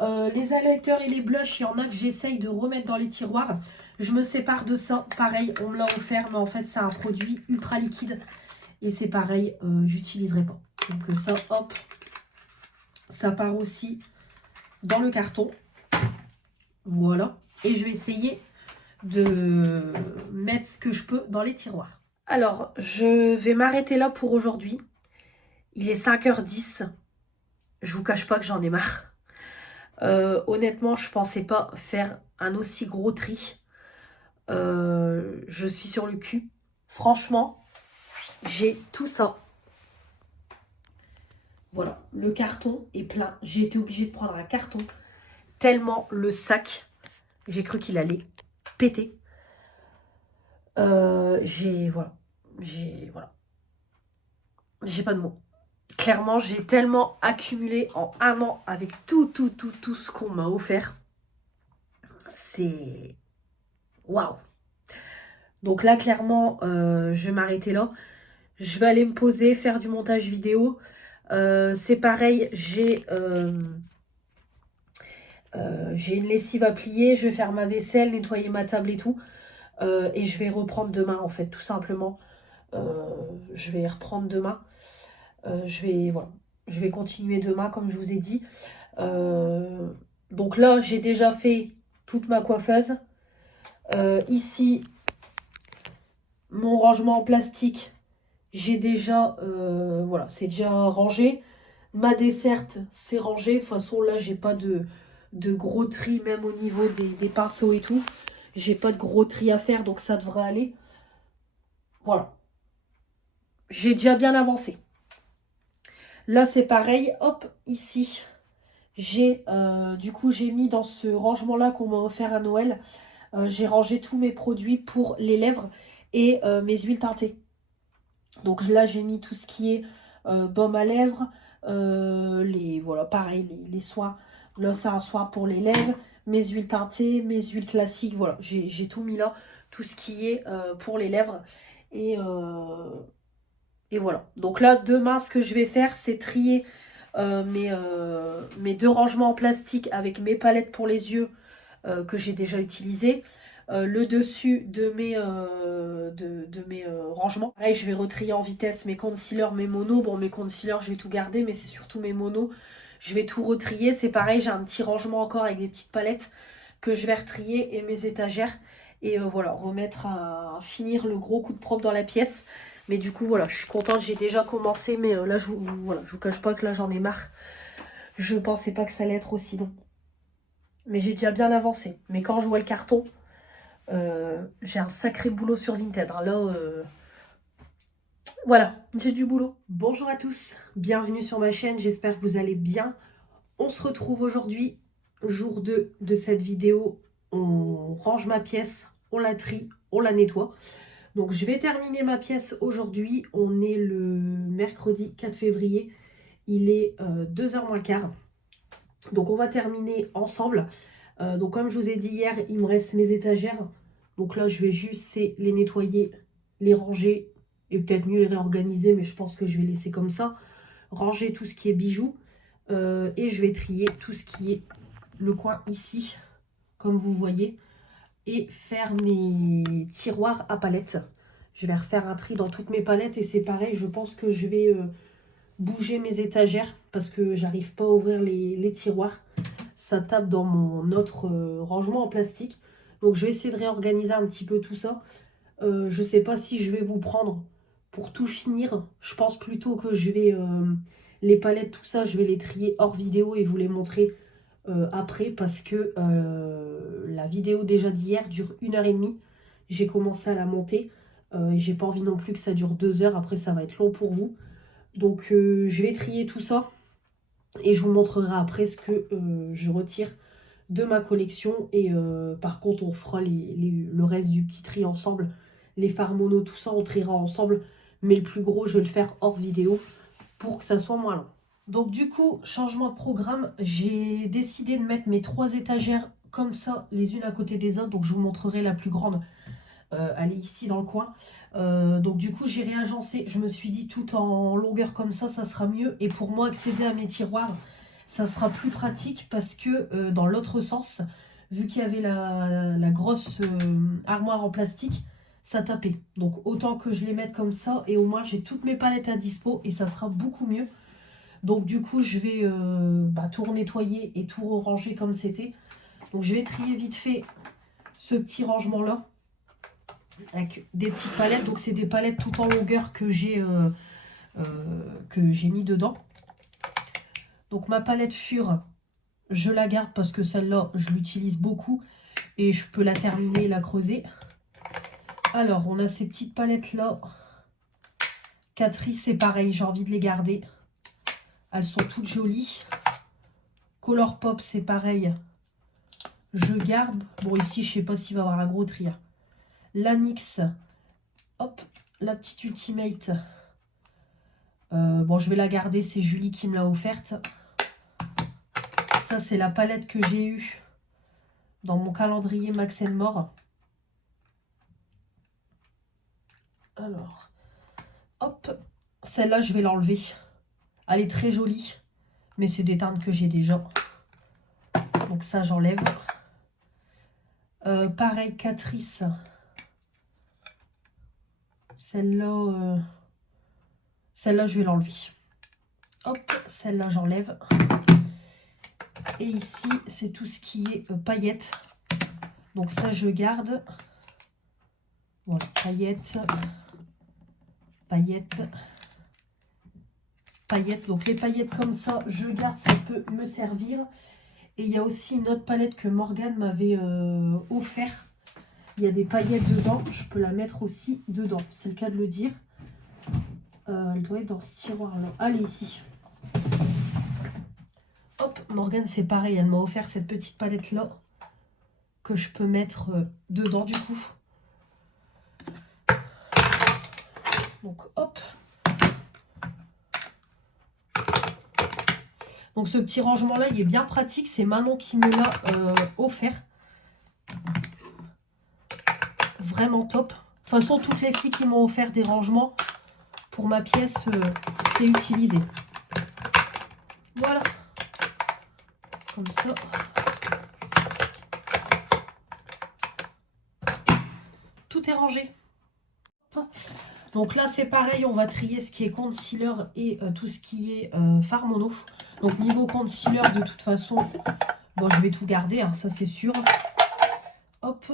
Les highlighters et les blushs, il y en a que j'essaye de remettre dans les tiroirs. Je me sépare de ça. Pareil, on me l'a offert, mais en fait, c'est un produit ultra liquide. Et c'est pareil, j'utiliserai pas. Donc ça, hop, ça part aussi dans le carton. Voilà. Et je vais essayer de mettre ce que je peux dans les tiroirs. Alors, je vais m'arrêter là pour aujourd'hui. Il est 5h10. Je vous cache pas que j'en ai marre. Honnêtement, je pensais pas faire un aussi gros tri. Je suis sur le cul. Franchement, j'ai tout ça. Voilà, le carton est plein. J'ai été obligée de prendre un carton tellement le sac, j'ai cru qu'il allait péter. Voilà. J'ai pas de mots. Clairement, j'ai tellement accumulé en un an avec tout ce qu'on m'a offert. C'est... Waouh! Donc là, clairement, je vais m'arrêter là. Je vais aller me poser, faire du montage vidéo. C'est pareil, j'ai une lessive à plier. Je vais faire ma vaisselle, nettoyer ma table et tout. Et je vais reprendre demain, en fait, tout simplement. Je vais reprendre demain. Voilà. Je vais continuer demain, comme je vous ai dit. Donc là, j'ai déjà fait toute ma coiffeuse. Ici, mon rangement en plastique, j'ai déjà, voilà, c'est déjà rangé. Ma desserte, c'est rangé. De toute façon, là, j'ai pas de gros tri, même au niveau des pinceaux et tout. J'ai pas de gros tri à faire, donc ça devrait aller. Voilà. J'ai déjà bien avancé. Là, c'est pareil. Hop, ici, du coup, j'ai mis dans ce rangement-là qu'on m'a offert à Noël. J'ai rangé tous mes produits pour les lèvres et mes huiles teintées. Donc là, j'ai mis tout ce qui est baume à lèvres, voilà, pareil, les soins. Là, c'est un soin pour les lèvres, mes huiles teintées, mes huiles classiques. Voilà, j'ai tout mis là, tout ce qui est pour les lèvres. Et, euh, et voilà. Donc là, demain, ce que je vais faire, c'est trier mes deux rangements en plastique avec mes palettes pour les yeux que j'ai déjà utilisées. Le dessus de mes rangements. Pareil, je vais retrier en vitesse mes concealers, mes monos. Bon, mes concealers, je vais tout garder, mais c'est surtout mes monos. Je vais tout retrier. C'est pareil, j'ai un petit rangement encore avec des petites palettes que je vais retrier et mes étagères. Et voilà, remettre à finir le gros coup de propre dans la pièce. Mais du coup, voilà, je suis contente, j'ai déjà commencé. Mais là, voilà, je vous cache pas que là, j'en ai marre. Je pensais pas que ça allait être aussi long. Mais j'ai déjà bien avancé. Mais quand je vois le carton, j'ai un sacré boulot sur Vinted. Là, voilà, j'ai du boulot. Bonjour à tous, bienvenue sur ma chaîne, j'espère que vous allez bien. On se retrouve aujourd'hui, jour 2 de cette vidéo. On range ma pièce, on la trie, on la nettoie. Donc je vais terminer ma pièce aujourd'hui. On est le mercredi 4 février. Il est 2h moins le quart. Donc on va terminer ensemble. Donc comme je vous ai dit hier, il me reste mes étagères. Donc là, je vais juste les nettoyer, les ranger et peut-être mieux les réorganiser, mais je pense que je vais laisser comme ça. Ranger tout ce qui est bijoux et je vais trier tout ce qui est le coin ici, comme vous voyez, et faire mes tiroirs à palettes. Je vais refaire un tri dans toutes mes palettes et c'est pareil, je pense que je vais bouger mes étagères parce que j'arrive pas à ouvrir les tiroirs. Ça tape dans mon autre rangement en plastique. Donc je vais essayer de réorganiser un petit peu tout ça. Je sais pas si je vais vous prendre pour tout finir. Je pense plutôt que je vais les palettes, tout ça, je vais les trier hors vidéo et vous les montrer après parce que la vidéo déjà d'hier dure 1h30. J'ai commencé à la monter et j'ai pas envie non plus que ça dure 2 heures. Après, ça va être long pour vous. Donc je vais trier tout ça et je vous montrerai après ce que je retire de ma collection. Et par contre, on fera le reste du petit tri ensemble. Les fards mono, tout ça, on triera ensemble. Mais le plus gros, je vais le faire hors vidéo pour que ça soit moins long. Donc du coup, changement de programme, j'ai décidé de mettre mes 3 étagères comme ça, les unes à côté des autres. Donc je vous montrerai la plus grande. Elle est ici dans le coin. Donc du coup, j'ai réagencé. Je me suis dit tout en longueur comme ça sera mieux. Et pour moi, accéder à mes tiroirs, ça sera plus pratique parce que dans l'autre sens, vu qu'il y avait la grosse armoire en plastique, ça tapait. Donc autant que je les mette comme ça et au moins j'ai toutes mes palettes à dispo et ça sera beaucoup mieux. Donc du coup, je vais tout nettoyer et tout ranger comme c'était. Donc je vais trier vite fait ce petit rangement là avec des petites palettes. Donc c'est des palettes tout en longueur que j'ai mis dedans. Donc ma palette Fur, je la garde parce que celle-là, je l'utilise beaucoup et je peux la terminer et la creuser. Alors, on a ces petites palettes-là. Catrice, c'est pareil, j'ai envie de les garder. Elles sont toutes jolies. Color Pop, c'est pareil. Je garde. Bon, ici, je sais pas s'il va y avoir un gros tri. L'Anyx. Hop, la petite Ultimate. Bon, je vais la garder, c'est Julie qui me l'a offerte. Ça, c'est la palette que j'ai eue dans mon calendrier Max & More. Alors, hop, celle-là, je vais l'enlever. Elle est très jolie, mais c'est des teintes que j'ai déjà. Donc ça, j'enlève. Pareil, Catrice. Celle-là, je vais l'enlever. Hop, celle-là, j'enlève. Et ici, c'est tout ce qui est paillettes. Donc ça, je garde. Voilà, paillettes. Paillettes. Paillettes. Donc les paillettes comme ça, je garde, ça peut me servir. Et il y a aussi une autre palette que Morgane m'avait offert. Il y a des paillettes dedans. Je peux la mettre aussi dedans. C'est le cas de le dire. Elle doit être dans ce tiroir-là. Allez, ici. Hop, Morgane, c'est pareil. Elle m'a offert cette petite palette-là que je peux mettre dedans, du coup. Donc, hop. Donc, ce petit rangement-là, il est bien pratique. C'est Manon qui me l'a offert. Vraiment top. De toute façon, toutes les filles qui m'ont offert des rangements pour ma pièce, c'est utilisé. Voilà. Comme ça. Tout est rangé. Donc là, c'est pareil. On va trier ce qui est concealer et tout ce qui est fard mono. Donc niveau concealer, de toute façon, bon, je vais tout garder, hein, ça c'est sûr. Hop.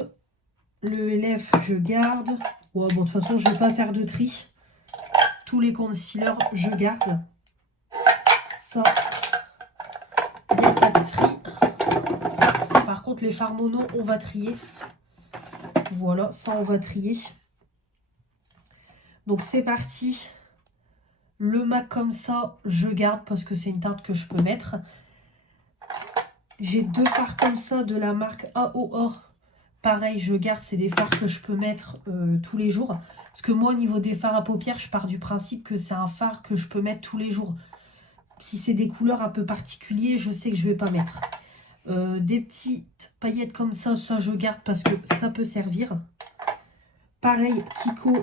Le LF, je garde. Ouais, bon, de toute façon, je ne vais pas faire de tri. Tous les concealers, je garde. Ça, il n'y a pas de tri. Par contre, les fards mono, on va trier. Voilà, ça, on va trier. Donc, c'est parti. Le MAC comme ça, je garde parce que c'est une teinte que je peux mettre. J'ai 2 fards comme ça de la marque AOA. Pareil, je garde, c'est des fards que je peux mettre tous les jours. Parce que moi, au niveau des fards à paupières, je pars du principe que c'est un fard que je peux mettre tous les jours. Si c'est des couleurs un peu particulières, je sais que je ne vais pas mettre. Des petites paillettes comme ça je garde parce que ça peut servir. Pareil, Kiko,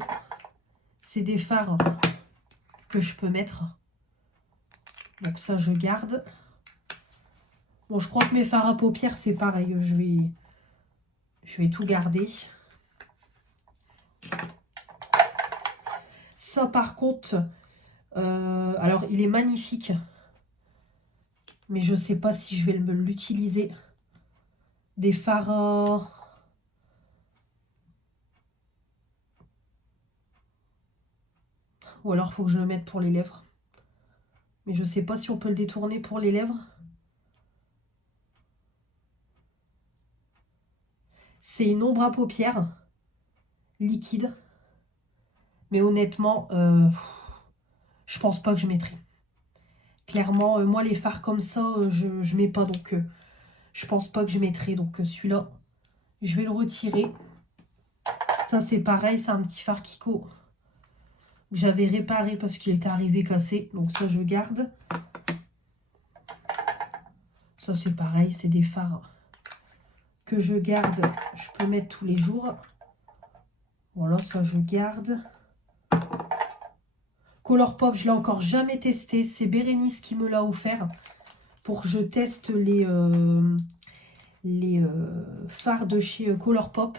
c'est des fards que je peux mettre. Donc ça, je garde. Bon, je crois que mes fards à paupières, c'est pareil. Je vais tout garder. Ça, par contre, alors, il est magnifique. Mais je ne sais pas si je vais l'utiliser. Des fards... Ou alors, il faut que je le mette pour les lèvres. Mais je ne sais pas si on peut le détourner pour les lèvres. C'est une ombre à paupières liquide. Mais honnêtement, je pense pas que je mettrai. Clairement, moi, les fards comme ça, je ne mets pas. Donc, je pense pas que je mettrai. Donc, celui-là, je vais le retirer. Ça, c'est pareil. C'est un petit fard Kiko que j'avais réparé parce qu'il était arrivé cassé. Donc, ça, je garde. Ça, c'est pareil. C'est des fards que je garde. Je peux mettre tous les jours. Voilà, ça, je garde. Colourpop, je ne l'ai encore jamais testé. C'est Bérénice qui me l'a offert pour que je teste les fards de chez Colourpop.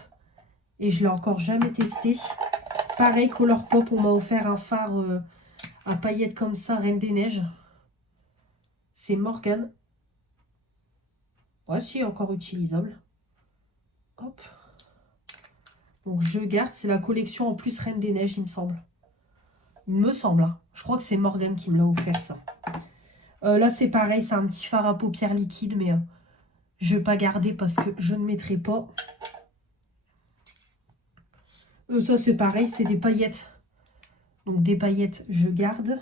Et je ne l'ai encore jamais testé. Pareil, Colourpop, on m'a offert un fard à paillettes comme ça, Reine des Neiges. C'est Morgane. Ouais, si, encore utilisable. Hop. Donc, je garde. C'est la collection en plus Reine des Neiges, il me semble. Il me semble. Hein. Je crois que c'est Morgane qui me l'a offert, ça. Là, c'est pareil. C'est un petit fard à paupières liquide, mais je ne vais pas garder parce que je ne mettrai pas. Ça, c'est pareil. C'est des paillettes. Donc, des paillettes, je garde.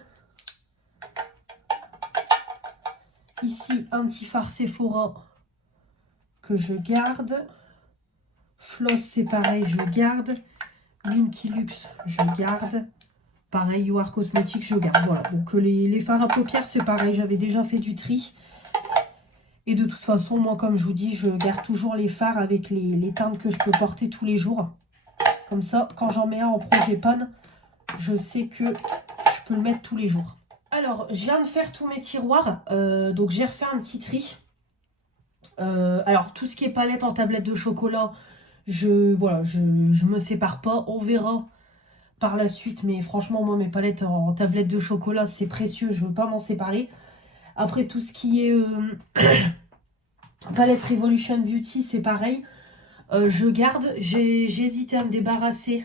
Ici, un petit fard Sephora que je garde. Floss, c'est pareil, je garde. Linky Luxe, je garde. Pareil, You Are Cosmetics, je garde. Voilà, donc les fards à paupières, c'est pareil. J'avais déjà fait du tri. Et de toute façon, moi, comme je vous dis, je garde toujours les fards avec les teintes que je peux porter tous les jours. Comme ça, quand j'en mets un en projet pan, je sais que je peux le mettre tous les jours. Alors, je viens de faire tous mes tiroirs. Donc, j'ai refait un petit tri. Alors, tout ce qui est palette en tablette de chocolat, voilà, je me sépare pas. On verra par la suite. Mais franchement, moi, mes palettes en tablette de chocolat, c'est précieux. Je veux pas m'en séparer. Après, tout ce qui est palette Revolution Beauty, c'est pareil. Je garde. J'ai hésité à me débarrasser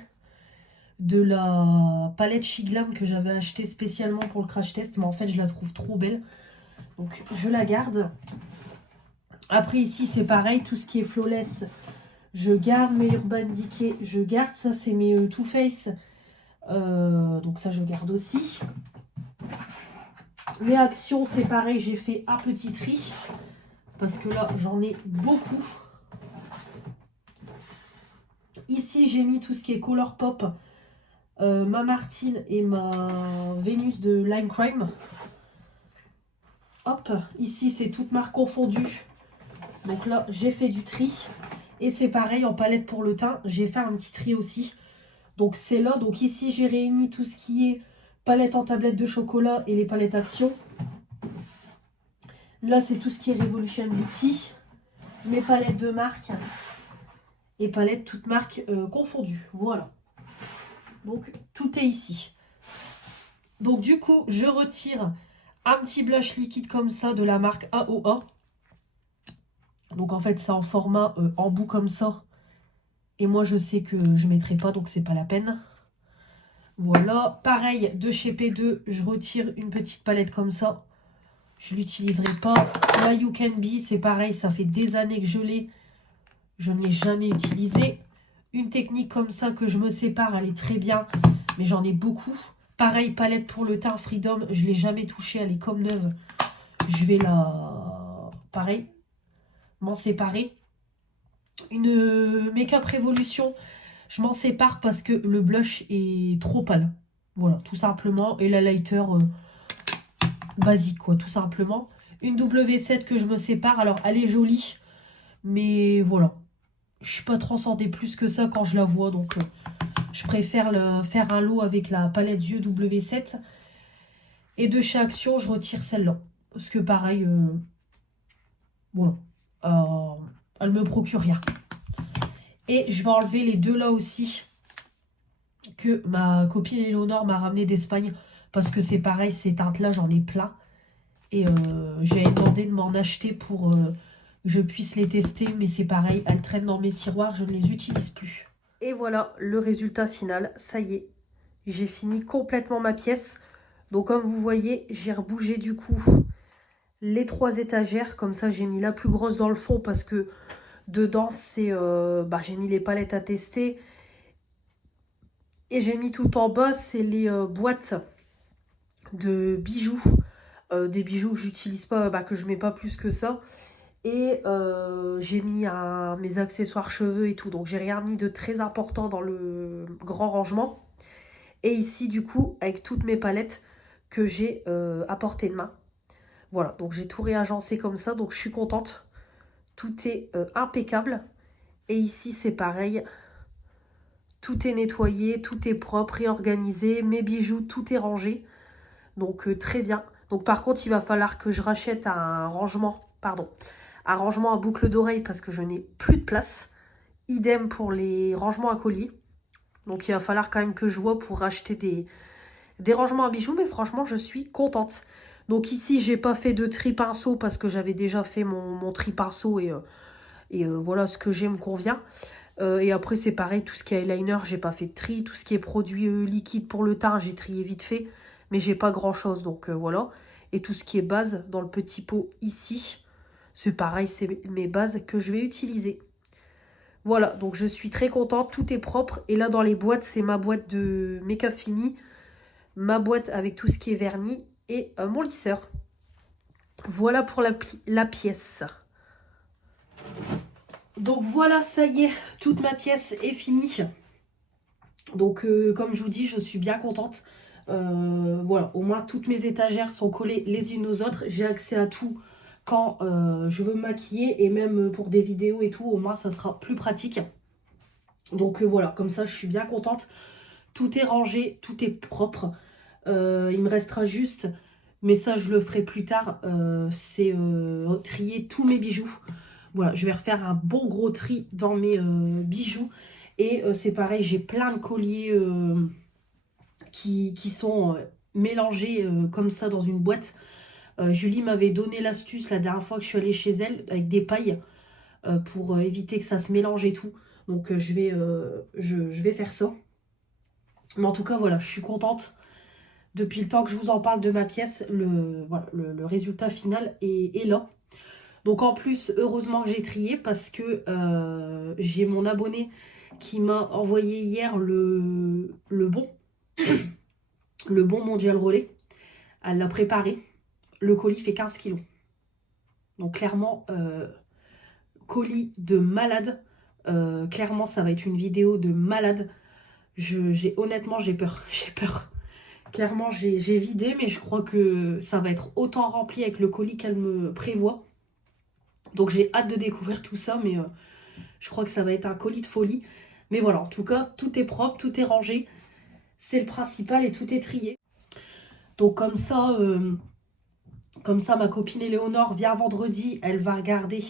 de la palette Shiglam que j'avais achetée spécialement pour le crash test. Mais en fait, je la trouve trop belle. Donc, je la garde. Après, ici, c'est pareil. Tout ce qui est flawless, je garde. Mes Urban Decay, je garde. Ça, c'est mes Too Faced. Donc, ça, je garde aussi. Mes actions, c'est pareil. J'ai fait un petit tri. Parce que là, j'en ai beaucoup. Ici, j'ai mis tout ce qui est Color Pop. Ma Martine et ma Vénus de Lime Crime. Hop, ici, c'est toutes marques confondues. Donc là, j'ai fait du tri. Et c'est pareil, en palette pour le teint, j'ai fait un petit tri aussi. Donc c'est là. Donc ici, j'ai réuni tout ce qui est palette en tablette de chocolat et les palettes Action. Là, c'est tout ce qui est Revolution Beauty. Mes palettes de marque. Et palettes toutes marques confondues. Voilà. Donc, tout est ici. Donc, du coup, je retire un petit blush liquide comme ça de la marque AOA. Donc, en fait, c'est en format embout comme ça. Et moi, je sais que je ne mettrai pas, donc c'est pas la peine. Voilà. Pareil, de chez P2, je retire une petite palette comme ça. Je ne l'utiliserai pas. La You Can Be, c'est pareil, ça fait des années que je l'ai. Je ne l'ai jamais utilisée. Une technique comme ça que je me sépare, elle est très bien. Mais j'en ai beaucoup. Pareil, palette pour le teint Freedom. Je ne l'ai jamais touchée, elle est comme neuve. Je vais la... Pareil, m'en séparer. Une Make-up Révolution, je m'en sépare parce que le blush est trop pâle. Voilà, tout simplement. Et la lighter basique, quoi, tout simplement. Une W7 que je me sépare. Alors, elle est jolie. Mais voilà. Je suis pas transcendée plus que ça quand je la vois. Donc, je préfère faire un lot avec la palette yeux W7. Et de chez Action, je retire celle-là. Parce que pareil, voilà. Elle me procure rien. Et je vais enlever les deux là aussi. Que ma copine Eleonore m'a ramené d'Espagne. Parce que c'est pareil, ces teintes-là, j'en ai plein. Et j'avais demandé de m'en acheter pour que je puisse les tester. Mais c'est pareil, elles traînent dans mes tiroirs, je ne les utilise plus. Et voilà le résultat final. Ça y est, j'ai fini complètement ma pièce. Donc comme vous voyez, j'ai rebougé du coup les 3 étagères. Comme ça, j'ai mis la plus grosse dans le fond parce que dedans, c'est j'ai mis les palettes à tester. Et j'ai mis tout en bas, c'est les boîtes de bijoux. Des bijoux que j'utilise pas, que je mets pas plus que ça. Et j'ai mis mes accessoires cheveux et tout. Donc j'ai rien mis de très important dans le grand rangement. Et ici du coup avec toutes mes palettes que j'ai à portée de main. Voilà, donc j'ai tout réagencé comme ça. Donc je suis contente. Tout est impeccable. Et ici c'est pareil. Tout est nettoyé, tout est propre et organisé. Mes bijoux, tout est rangé. Donc très bien. Donc par contre, il va falloir que je rachète un rangement à boucle d'oreille parce que je n'ai plus de place. Idem pour les rangements à collier. Donc il va falloir quand même que je vois pour racheter des rangements à bijoux. Mais franchement, je suis contente. Donc ici, j'ai pas fait de tri pinceau parce que j'avais déjà fait mon tri pinceau. Et voilà, ce que j'ai me convient. Et après, c'est pareil, tout ce qui est eyeliner, j'ai pas fait de tri. Tout ce qui est produit liquide pour le teint, j'ai trié vite fait. Mais j'ai pas grand chose, donc voilà. Et tout ce qui est base dans le petit pot ici, c'est pareil, c'est mes bases que je vais utiliser. Voilà, donc je suis très contente, tout est propre. Et là dans les boîtes, c'est ma boîte de make-up fini, ma boîte avec tout ce qui est vernis et mon lisseur. Voilà pour la pièce. Donc voilà, ça y est, toute ma pièce est finie. Donc comme je vous dis, je suis bien contente. Voilà, au moins toutes mes étagères sont collées les unes aux autres. J'ai accès à tout quand je veux me maquiller et même pour des vidéos et tout, au moins ça sera plus pratique. Donc voilà, comme ça je suis bien contente. Tout est rangé, tout est propre. Il me restera juste, mais ça je le ferai plus tard, c'est trier tous mes bijoux. Voilà, je vais refaire un bon gros tri dans mes bijoux. Et c'est pareil, j'ai plein de colliers qui sont mélangés comme ça dans une boîte. Julie m'avait donné l'astuce la dernière fois que je suis allée chez elle avec des pailles pour éviter que ça se mélange et tout. Donc je vais faire ça. Mais en tout cas, voilà, je suis contente. Depuis le temps que je vous en parle de ma pièce, le résultat final est là. Donc en plus, heureusement que j'ai trié parce que j'ai mon abonné qui m'a envoyé hier le bon, le bon Mondial Relais. Elle l'a préparé. Le colis fait 15 kilos. Donc clairement, colis de malade. Clairement, ça va être une vidéo de malade. Honnêtement, j'ai peur. J'ai peur. Clairement, j'ai vidé, mais je crois que ça va être autant rempli avec le colis qu'elle me prévoit. Donc j'ai hâte de découvrir tout ça, mais je crois que ça va être un colis de folie. Mais voilà, en tout cas, tout est propre, tout est rangé. C'est le principal et tout est trié. Donc comme ça, ma copine Éléonore vient vendredi. Elle va regarder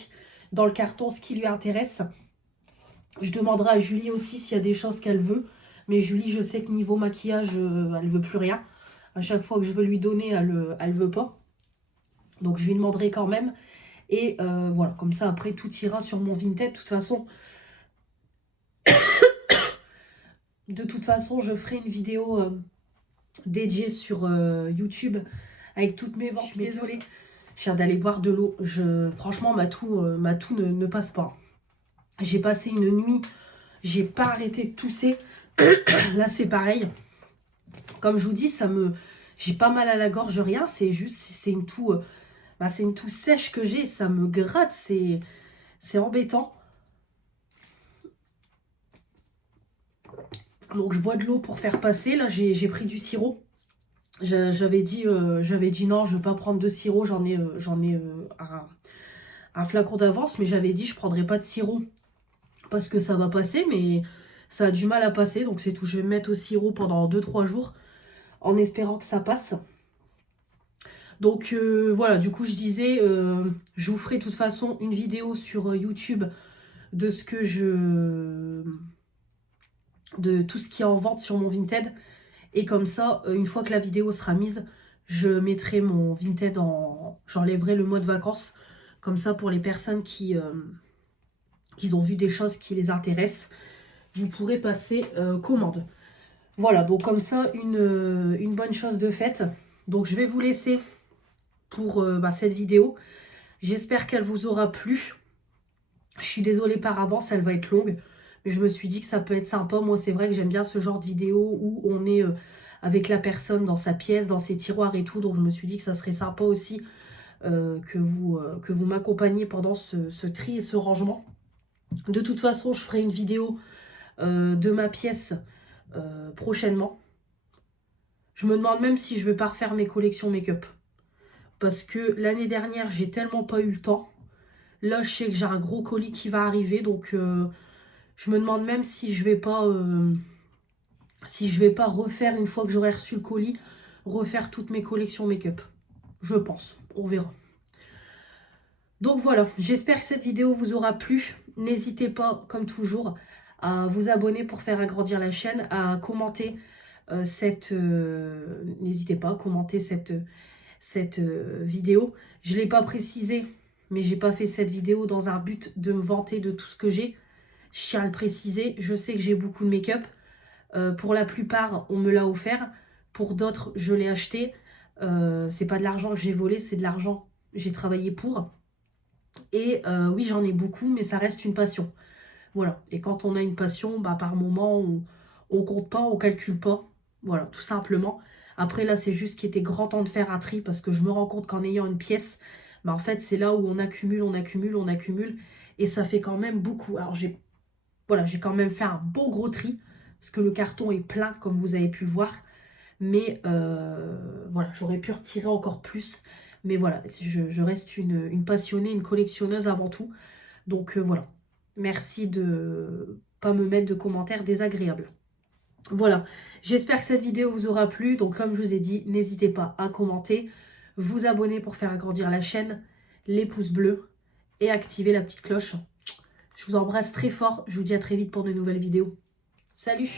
dans le carton ce qui lui intéresse. Je demanderai à Julie aussi s'il y a des choses qu'elle veut. Mais Julie, je sais que niveau maquillage, elle veut plus rien. À chaque fois que je veux lui donner, elle veut pas. Donc je lui demanderai quand même. Et voilà, comme ça après tout ira sur mon Vinted. De toute façon, je ferai une vidéo dédiée sur YouTube avec toutes mes ventes. Je suis désolée, je viens d'aller boire de l'eau. Franchement, ma toux ne passe pas. J'ai passé une nuit, j'ai pas arrêté de tousser. Là, c'est pareil. Comme je vous dis, j'ai pas mal à la gorge, rien. C'est juste, c'est une toux, c'est une toux sèche que j'ai. Ça me gratte, c'est embêtant. Donc je bois de l'eau pour faire passer. Là, j'ai pris du sirop. J'avais dit non, je ne vais pas prendre de sirop. J'en ai un flacon d'avance, mais j'avais dit je ne prendrai pas de sirop parce que ça va passer, mais ça a du mal à passer. Donc c'est tout. Je vais me mettre au sirop pendant 2-3 jours en espérant que ça passe. Donc voilà, du coup je disais, je vous ferai de toute façon une vidéo sur YouTube de de tout ce qui est en vente sur mon Vinted. Et comme ça, une fois que la vidéo sera mise, je mettrai mon Vinted j'enlèverai le mode vacances. Comme ça, pour les personnes qui ont vu des choses qui les intéressent, vous pourrez passer commande. Voilà, donc comme ça, une bonne chose de faite. Donc je vais vous laisser pour cette vidéo. J'espère qu'elle vous aura plu. Je suis désolée par avance, elle va être longue. Mais je me suis dit que ça peut être sympa. Moi, c'est vrai que j'aime bien ce genre de vidéo où on est avec la personne dans sa pièce, dans ses tiroirs et tout. Donc je me suis dit que ça serait sympa aussi que vous m'accompagniez pendant ce tri et ce rangement. De toute façon, je ferai une vidéo de ma pièce prochainement. Je me demande même si je vais pas refaire mes collections make-up. Parce que l'année dernière, j'ai tellement pas eu le temps. Là, je sais que j'ai un gros colis qui va arriver. Donc, je me demande même si je vais pas refaire, une fois que j'aurai reçu le colis, refaire toutes mes collections make-up. Je pense. On verra. Donc voilà, j'espère que cette vidéo vous aura plu. N'hésitez pas, comme toujours, à vous abonner pour faire agrandir la chaîne, à commenter n'hésitez pas à commenter cette vidéo. Je ne l'ai pas précisé, mais j'ai pas fait cette vidéo dans un but de me vanter de tout ce que j'ai. Je tiens à le préciser, je sais que j'ai beaucoup de make-up. Pour la plupart, on me l'a offert. Pour d'autres, je l'ai acheté. C'est pas de l'argent que j'ai volé, c'est de l'argent que j'ai travaillé pour. Et oui, j'en ai beaucoup, mais ça reste une passion. Voilà. Et quand on a une passion, par moment, on compte pas, on calcule pas. Voilà, tout simplement. Après, là, c'est juste qu'il était grand temps de faire un tri parce que je me rends compte qu'en ayant une pièce, en fait, c'est là où on accumule, on accumule, on accumule. Et ça fait quand même beaucoup. Alors, j'ai quand même fait un beau gros tri parce que le carton est plein, comme vous avez pu le voir. Mais voilà, j'aurais pu retirer encore plus. Mais voilà, je reste une passionnée, une collectionneuse avant tout. Donc voilà, merci de pas me mettre de commentaires désagréables. Voilà, j'espère que cette vidéo vous aura plu. Donc comme je vous ai dit, n'hésitez pas à commenter, vous abonner pour faire agrandir la chaîne, les pouces bleus et activer la petite cloche. Je vous embrasse très fort, je vous dis à très vite pour de nouvelles vidéos. Salut!